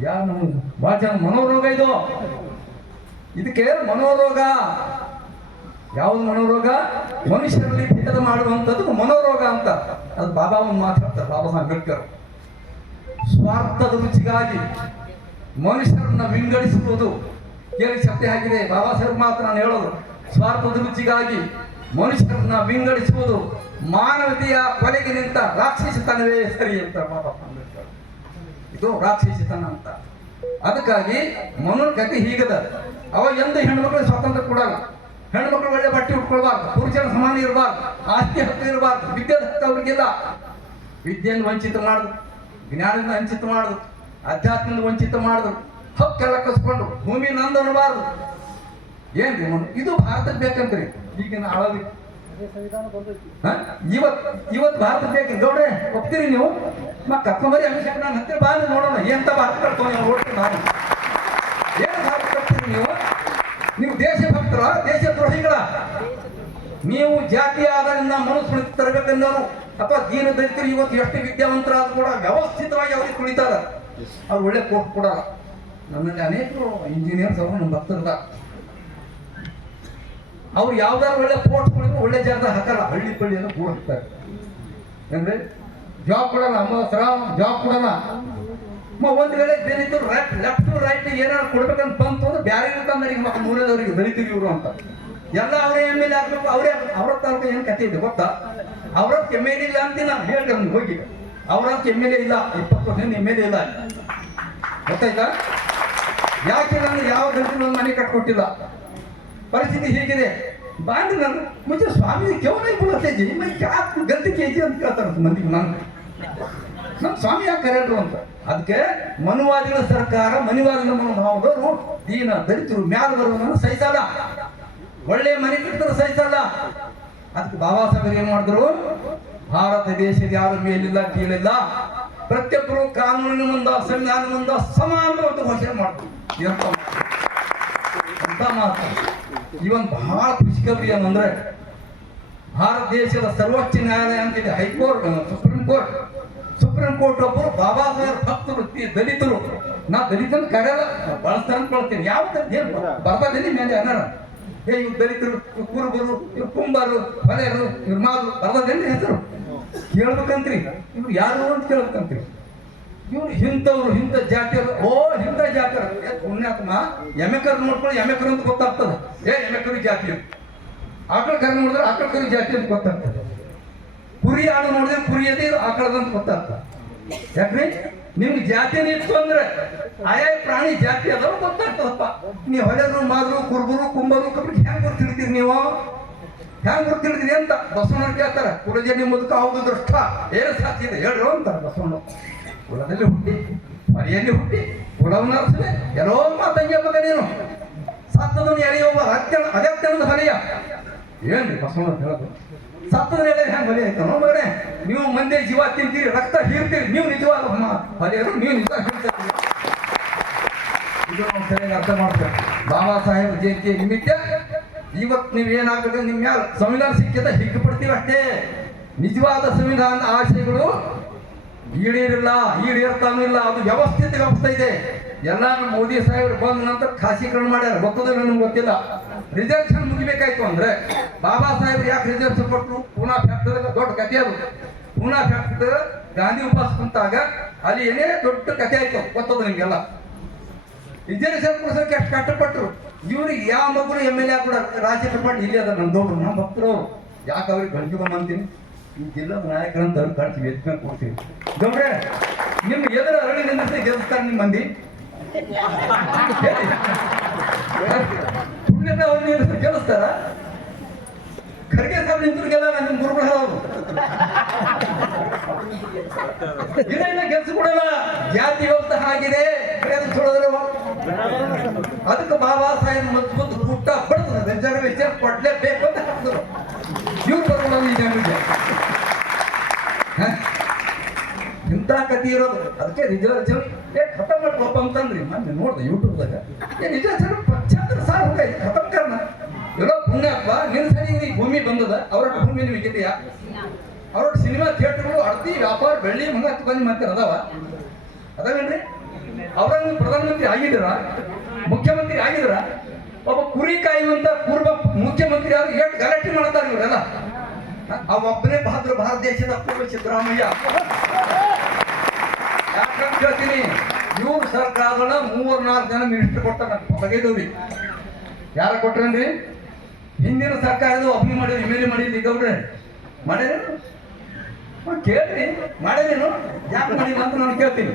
ಯಾರು ನಮ್ಗೆ ಭಾಳ ಚಂದ ಮನೋರೋಗ ಇದು ಇದಕ್ಕೆ ಮನೋರೋಗ ಯಾವುದು ಮನೋರೋಗ? ಮನುಷ್ಯರಲ್ಲಿ ಭೇದ ಮಾಡುವಂಥದ್ದು ಮನೋರೋಗ ಅಂತ. ಅದು ಬಾಬಾ ಒಂದು ಮಾತಾಡ್ತಾರೆ, ಬಾಬಾ ಸಾಹೇಬ್ ಅಂಬೇಡ್ಕರ್. ಸ್ವಾರ್ಥದ ರುಚಿಗಾಗಿ ಮನುಷ್ಯರನ್ನ ವಿಂಗಡಿಸುವುದು ಕೇಳಿ ಸತ್ಯ ಆಗಿದೆ. ಬಾಬಾ ಸಾಹೇಬ್ ಮಾತ್ರ ನಾನು ಹೇಳೋದು, ಸ್ವಾರ್ಥದ ರುಚಿಗಾಗಿ ಮನುಷ್ಯರನ್ನ ವಿಂಗಡಿಸುವುದು ಮಾನವತೆಯ ಕೊಲೆಗೆ ನಿಂತ ರಾಕ್ಷಸತನವೇ ಸರಿ ಅಂತ ಬಾಬಾ ಅಂಬೇಡ್ಕರ್. ಇದು ರಾಕ್ಷಸತನ ಅಂತ. ಅದಕ್ಕಾಗಿ ಮನುನ ಕಥೆ ಹೀಗದ. ಅವ ಎಂದು ಹೆಣ್ಮಕ್ಳಿಗೆ ಸ್ವಾತಂತ್ರ್ಯ ಕೊಡಲ್ಲ. ಹೆಣ್ಮಕ್ಳು ಒಳ್ಳೆ ಬಟ್ಟೆ ಉಟ್ಕೊಳ್ಬಾರ್ದು, ಪುರುಷರ ಸಮಾನ ಇರಬಾರ್ದು, ಆಸ್ತಿ ಹಕ್ಕು ಇರಬಾರ್ದು, ವಿದ್ಯೆದ ಹಕ್ಕು ಅವ್ರಿಗಿಲ್ಲ. ವಿದ್ಯೆಯನ್ನು ವಂಚಿತ ಮಾಡುದು, ಜ್ಞಾನದಿಂದ ವಂಚಿತ ಮಾಡುದು, ಅಧ್ಯಾತ್ಮದಿಂದ ವಂಚಿತ ಮಾಡುದು, ಹಕ್ಕೆಲ್ಲ ಕಸ್ಕೊಂಡು ಭೂಮಿ ನಂದು ಅನ್ನಬಾರ್ದು. ಏನ್ರಿ ಇದು ಭಾರತಕ್ಕೆ ಬೇಕಂತ್ರಿ. ಈಗಿನ ಆಳವಿ ಇವತ್ತು ಭಾರತಕ್ಕೆ ಬೇಕು. ಗೌಡ್ರೆ ಒಪ್ತೀರಿ ನೀವು? ಕರ್ಕೊಂಬರಿ ಅಭಿಷೇಕ ನಾನು ಹತ್ತಿರ ಬಾಂಧ ನೋಡೋಣ ಎಂತ ಭಾರತ ಕಟ್ಕೊಂಡು ನೋಡ್ತೀವಿ ನಾನು. ಏನು ಭಾರತ ಕಟ್ತೀರಿ ನೀವು? ನೀವು ದೇಶಭಕ್ತರ, ದೇಶದ್ರೋಹಿಗಳ. ನೀವು ಜಾತಿಯ ಆಧಾರದಿಂದ ಮನುಷ್ಯ ತರಬೇಕೆಂದವರು ಅಥವಾ ದೀನ ದಲಿತರು ಇವತ್ತು ಎಷ್ಟು ವಿದ್ಯಾವಂತರಾದ್ರೂ ಕೂಡ ವ್ಯವಸ್ಥಿತವಾಗಿ ಅವ್ರಿಗೆ ಕುಳಿತಾರ. ಅವ್ರು ಒಳ್ಳೆ ಕೋರ್ಟ್ ಕೊಡಲ್ಲ. ನನ್ನಲ್ಲಿ ಅನೇಕರು ಇಂಜಿನಿಯರ್ಸ್ ಅವರು ನಮ್ಮ ಭಕ್ತರದ ಅವ್ರು ಯಾವ್ದಾದ್ರು ಒಳ್ಳೆ ಪೋಸ್ಟ್ ಕೊಡಿದ್ರು ಒಳ್ಳೆ ಜಾಗದಾಗ ಹಾಕಲ್ಲ. ಹಳ್ಳಿ ಪಳ್ಳಿಯನ್ನು ಕೂಡ ಹಾಕ್ತಾರೆ. ಅಂದ್ರೆ ಜಾಬ್ ಕೊಡಲ್ಲ, ಜಾಬ್ ಕೊಡಲ್ಲ. ಒಂದು ವೇಳೆ ದಲಿತರು ಲೆಫ್ಟ್ ಟು ರೈಟ್ ಏನಾದ್ರು ಕೊಡ್ಬೇಕಂತ ಬಂತು ಅಂದ್ರೆ ಬ್ಯಾರೆ ತಂದರಿಗೆ ಮತ್ತೆ ಮೂರನೇದವರಿಗೆ ದಲಿತರು ಇವರು ಅಂತ ಎಲ್ಲ ಅವರೇ ಎಮ್ ಎಲ್ ಎ ಆಗ್ಬೇಕು. ಅವರೇ ಅವ್ರ ತಾಲೂಕು ಏನು ಕಥೆ ಇದೆ ಗೊತ್ತಾ? ಅವ್ರದ್ದು ಎಮ್ ಎಲ್ ಎ ಇಲ್ಲ ಅಂತ ನಾನು ಹೇಳ್ದೆ ಅವ್ನಿಗೆ ಹೋಗಿ. ಅವ್ರಂತ ಎಮ್ ಎಲ್ ಎ ಇಲ್ಲ, 20% ಎಮ್ ಎಲ್ ಎ ಇಲ್ಲ. ಗೊತ್ತಾಯ್ತಾ? ಯಾಕೆ ನಾನು ಯಾವ ದಲಿತರು ಒಂದು ಮನೆ ಕಟ್ಕೊಟ್ಟಿಲ್ಲ. ಪರಿಸ್ಥಿತಿ ಹೇಗಿದೆ ಬಾಂಡ್ ನಾನು ಮುಂಚೆ ಸ್ವಾಮಿ ಕೇವಲ ಕೊಡತ್ತೆ ಜಿ ಮೈ ಕ್ಯಾ ಗಲ್ತಿ ಕೆಜಿ ಅಂತ ಕೇಳ್ತಾರೆ ಮಂದಿಗೆ. ನಮ್ಮ ಸ್ವಾಮಿ ಯಾಕೆ ಕರೆಯಲ್ರು ಅಂತ. ಅದಕ್ಕೆ ಮನುವಾದಿಗಳ ಸರ್ಕಾರ, ಮನುವಾದಿಗಳ ಮನೋಭಾವದವರು ದೀನ ದಲಿತರು ಮ್ಯಾಲ ಬರುವುದನ್ನು ಸಹಿಸಲ್ಲ, ಒಳ್ಳೆ ಮನೆ ಕಟ್ಟರು ಸಹಿಸಲ್ಲ. ಅದಕ್ಕೆ ಬಾಬಾ ಸಾಹೇಬರು ಏನ್ ಮಾಡಿದ್ರು? ಭಾರತ ದೇಶದ ಯಾರ ಮೇಲಿಲ್ಲ ಕೀಳಿಲ್ಲ, ಪ್ರತಿಯೊಬ್ಬರು ಕಾನೂನಿನ ಮುಂದ ಸಂವಿಧಾನ ಮುಂದ ಸಮಾನ ಅಂತ ಘೋಷಣೆ ಮಾಡಿದ್ರು. ಅಂತ ಮಾತು ಇವನ್ ಬಹಳ ಖುಷಿ ಖಬರಿ ಏನಂದ್ರೆ ಭಾರತ ದೇಶದ ಸರ್ವೋಚ್ಚ ನ್ಯಾಯಾಲಯ ಅಂತಿದೆ, ಹೈಕೋರ್ಟ್, ಸುಪ್ರೀಂ ಕೋರ್ಟ್ ಒಬ್ಬರು ಬಾಬಾ ಸಾಹೇಬ್ ಭಕ್ತರು ದಲಿತರು. ನಾ ದಲಿತನ ಕರೆಯಲ್ಲ, ಬಳಸ್ತಾ ಅನ್ಕೊಳ್ತೀನಿ. ಯಾವ ಬರ್ಬಾದಲ್ಲಿ ಮೇಲೆ ಅನಾರ ಇವ್ರು ದಲಿತರು, ಕುರುಬರು, ಇವ್ರು ಕುಂಬರು, ಹೊಲೆಯರು, ಇವ್ರು ಮಾರು ಬರ್ಬಾದಲ್ಲಿ ಹೆಸರು ಕೇಳ್ಬೇಕಂತ್ರಿ. ಇವ್ರು ಯಾರು ಅಂತ ಕೇಳ್ಬೇಕಂತ್ರಿ. ಇವ್ರು ಇಂಥವ್ರು ಇಂಥ ಜಾತಿಯವರು, ಇಂಥ ಜಾತಿಯವರು ಪುಣ್ಯಾತ್ಮ ಎಮೆಕರ್ ನೋಡ್ಕೊಂಡು ಎಮೆಕರ್ ಅಂತ ಗೊತ್ತಾಗ್ತದೆ. ಎಮೆಕರಿ ಜಾತಿ, ಆಕಳ ಕರು ನೋಡಿದ್ರೆ ಆಕಳ ಕರಿ ಜಾತಿ ಅಂತ ಗೊತ್ತಾಗ್ತದೆ. ಕುರಿ ಆಡು ನೋಡಿದ್ರೆ ಕುರಿಯದೇ ಆಕಳದಂತ ಗೊತ್ತಾಗ್ತದೆ. ಯಾಕ್ರಿ? ನಿಮ್ಗೆ ಜಾತಿ ಇತ್ತು ಅಂದ್ರೆ ಆಯಾ ಪ್ರಾಣಿ ಜಾತಿ ಅದಾವ ಗೊತ್ತಾಗ್ತದಪ್ಪ. ನೀವು ಹೊಲೆರು, ಮಾದ್ರು, ಕುರುಬರು, ಕುಂಬರು, ಕಬ್ಬಿಗೆ ಹೆಂಗ್ ಗೊತ್ತಿಡ್ತೀರಿ? ನೀವು ಹೆಂಗ್ ಗೊತ್ತಿಡ್ತೀರಿ ಅಂತ ಬಸವಣ್ಣ ಕೇಳ್ತಾರ. ಕುಲಜನಿ ಮುದುಕ ಹೌದು ದೃಷ್ಟ ಏನು ಸಾಧ್ಯ ಇದೆ ಹೇಳ್ರು ಅಂತಾರ ಬಸವಣ್ಣ. ಕುಲದಲ್ಲಿ ಹುಟ್ಟಿ, ಮರಿಯಲ್ಲಿ ಹುಟ್ಟಿ, ಕುಲವನ್ನು ಅರಸದೆ ಎಲ್ಲೋ ಮಾತಂಗೆ ಮಗ ನೀನು ಸತ್ತದನ್ನು ಎಳೆಯುವ ಅಗತ್ಯನದ ಹೊಲೆಯ. ಏನ್ರಿ ಬಸವಣ್ಣ ಹೇಳೋದು? ಸತ್ತದ ಎಳೆ ಹೆಂಗ್ ಹೊಲೆ ಆಯ್ತಾನೋ ಮಗನೇ? ನೀವು ಮಂದಿ ಜೀವ ತಿಂತೀರಿ, ರಕ್ತ ಹೀರ್ತೀರಿ, ನೀವು ನಿಜವಾದ ಹೊಲೆಯರು, ನೀವು ನಿಜ ಹೀರ್ತೀರಿ. ಇದು ನಾವು ಸರಿಯಾಗಿ ಅರ್ಥ ಮಾಡ್ತೇವೆ. ಬಾಬಾ ಸಾಹೇಬ್ ಜಯಂತಿ ನಿಮಿತ್ತ ಇವತ್ತು ನೀವು ಏನಾಗಬೇಕು, ನಿಮ್ಮ ಮ್ಯಾಲ ಸಂವಿಧಾನ ಸಿಕ್ಕಿದ ಹಿಗ್ಗು ಪಡ್ತೀವಿ ಅಷ್ಟೇ. ನಿಜವಾದ ಸಂವಿಧಾನದ ಆಶಯಗಳು ಈಡೇರ್ತಾನೂ ಇಲ್ಲ. ಅದು ವ್ಯವಸ್ಥಿತ ವ್ಯವಸ್ಥೆ ಇದೆ. ಎಲ್ಲ ಮೋದಿ ಸಾಹೇಬರು ಬಂದ ನಂತರ ಖಾಸೀಕರಣ ಮಾಡ್ಯಾರ. ಗೊತ್ತದಿಲ್ಲ, ನಮ್ಗೆ ಗೊತ್ತಿಲ್ಲ. ರಿಸರ್ವೇಷನ್ ಮುಗಿಬೇಕಾಯ್ತು ಅಂದ್ರೆ ಬಾಬಾ ಸಾಹೇಬ್ರು ಯಾಕೆ ರಿಸರ್ವೇಷನ್ ಕೊಟ್ಟರು? ಪೂನಾ ಫ್ಯಾಕ್ಟರಿ ದೊಡ್ಡ ಕಥೆ ಅದು. ಪೂನಾ ಫ್ಯಾಕ್ಟರಿ ಗಾಂಧಿ ಉಪವಾಸ ಕುಂತಾಗ ಅಲ್ಲಿ ಏನೇ ದೊಡ್ಡ ಕಥೆ ಆಯ್ತು, ಗೊತ್ತದ ನಿಮ್ಗೆಲ್ಲ. ರಿಸರ್ವೇಷನ್ ಕೊಡ್ಸೋಕೆ ಎಷ್ಟು ಕಷ್ಟಪಟ್ಟರು. ಇವ್ರಿಗೆ ಯಾವ ಮಗರು ಎಮ್ ಎಲ್ ಎ ಕೂಡ ರಾಜಶೇಖರ ಪಾಟೀಲ್ ಇಲ್ಲಿ ಅದ ನಮ್ಮ ದೊಡ್ಡರು, ನಮ್ಮ ಭಕ್ತರು. ಯಾಕೆ ಅವ್ರಿಗೆ ಗಂಟು ಈ ಜಿಲ್ಲದ ನಾಯಕರಂತ ಅವ್ರು ಕಳ್ಸಿ ವೇದಿಕೆ ಕೊಡ್ತೀವಿ. ಗೌಡ್ರೆ ನಿಮ್ಮ ಎದುರ ಅರಳಿ ನಿಂದಿಸಿ ಗೆಲ್ಲಿಸ್ತಾರೆ ನಿಮ್ಮ ಮಂದಿ. ಪುಣ್ಯದ ಅವ್ರು ನಿಲ್ಲಿಸಿ ಗೆಲ್ಲಿಸ್ತಾರ. ಖರ್ಗೆ ಸಾಹೇಬ್ ನಿಂತರಿಗೆಲ್ಲ ನಿಮ್ಮ ಗುರುಗಳು ಅವರು ಇದನ್ನ ಗೆಲ್ಸಿ ಕೊಡಲ್ಲ. ಜಾತಿ ವ್ಯವಸ್ಥೆ ಆಗಿದೆ. ಅದಕ್ಕೆ ಬಾಬಾ ಸಾಹೇಬ್ ಮಜಬೂತ್ ಊಟ ಬಡ್ತದೆ, ರಿಸರ್ವೇಷನ್ ಕೊಡ್ಲೇಬೇಕು ಅಂತ ಹಾಕಿದ್ರು. ಇವ್ರು ಬರ್ಕೊಳ್ಳೋದು ಈ ಜನರಿಗೆ ಇಂಥ ಕಥೆ ಇರೋದು. ಅದಕ್ಕೆ ರಿಸರ್ವೇಷನ್ ಖತಮ್ ಮಾಡ್ಕೊಪ್ಪ ಅಂತಂದ್ರಿ. ಮೊನ್ನೆ ನೋಡ್ದೆ ಯೂಟ್ಯೂಬ್ದಾಗ. ರಿಸರ್ವೇಷನ್ ಚಂದ್ರ ಸಾರ್ ಹೋಗೈತಿ ಖತಮ್ ಕರ್ನ. ಎಲ್ಲೋ ಪುಣ್ಯಪ್ಪ ನಿನ್ನ ಸರಿ ಭೂಮಿ ಬಂದದ, ಅವ್ರ ಭೂಮಿ ವಿಕಿದೆಯಾ? ಅವ್ರ ಸಿನಿಮಾ ಥಿಯೇಟರ್ಗಳು ಅಡ್ತಿ ವ್ಯಾಪಾರ ಬೆಳ್ಳಿ ಮಂಗ ಬಂದು ಮತ್ತೆ ಅದಾವೇನ್ರಿ? ಅವ್ರಂಗ ಪ್ರಧಾನಮಂತ್ರಿ ಆಗಿದ್ರ, ಮುಖ್ಯಮಂತ್ರಿ ಆಗಿದ್ರ. ಒಬ್ಬ ಕುರಿ ಕಾಯುವಂತ ಪೂರ್ವ ಮುಖ್ಯಮಂತ್ರಿ ಆದ್ರೆ ಎಷ್ಟು ಇವರೆಲ್ಲ ಒಬ್ಬನೇ ಬಹದ್ದೂರ್ ಭಾರತ ದೇಶದ ಪೂರ್ವ ಸಿದ್ದರಾಮಯ್ಯ. ಯಾಕಂತ ಹೇಳ್ತೀನಿ, ಇವ್ರ ಸರ್ಕಾರಗಳ 3-4 ಜನ ಮಿನಿಸ್ಟರ್ ಕೊಟ್ಟಾರ ಬಗೆದವ್ರಿ. ಯಾರ ಕೊಟ್ರೇನ್ರಿ? ಹಿಂದಿನ ಸರ್ಕಾರದ ಒಬ್ಬನಿ ಮಾಡಿದ್ರು, ಎಮ್ಎಲ್ಎ ಮಾಡಿದ್ರಿ ಗೌಡ್ರೆ ಮಾಡ್ಯಾರೇನು? ಕೇಳ್ರಿ, ಮಾಡ್ಯಾರೇನು? ಯಾಕೆ ಮಾಡಿಲ್ಲ ಅಂತ ನಾನು ಕೇಳ್ತೀನಿ.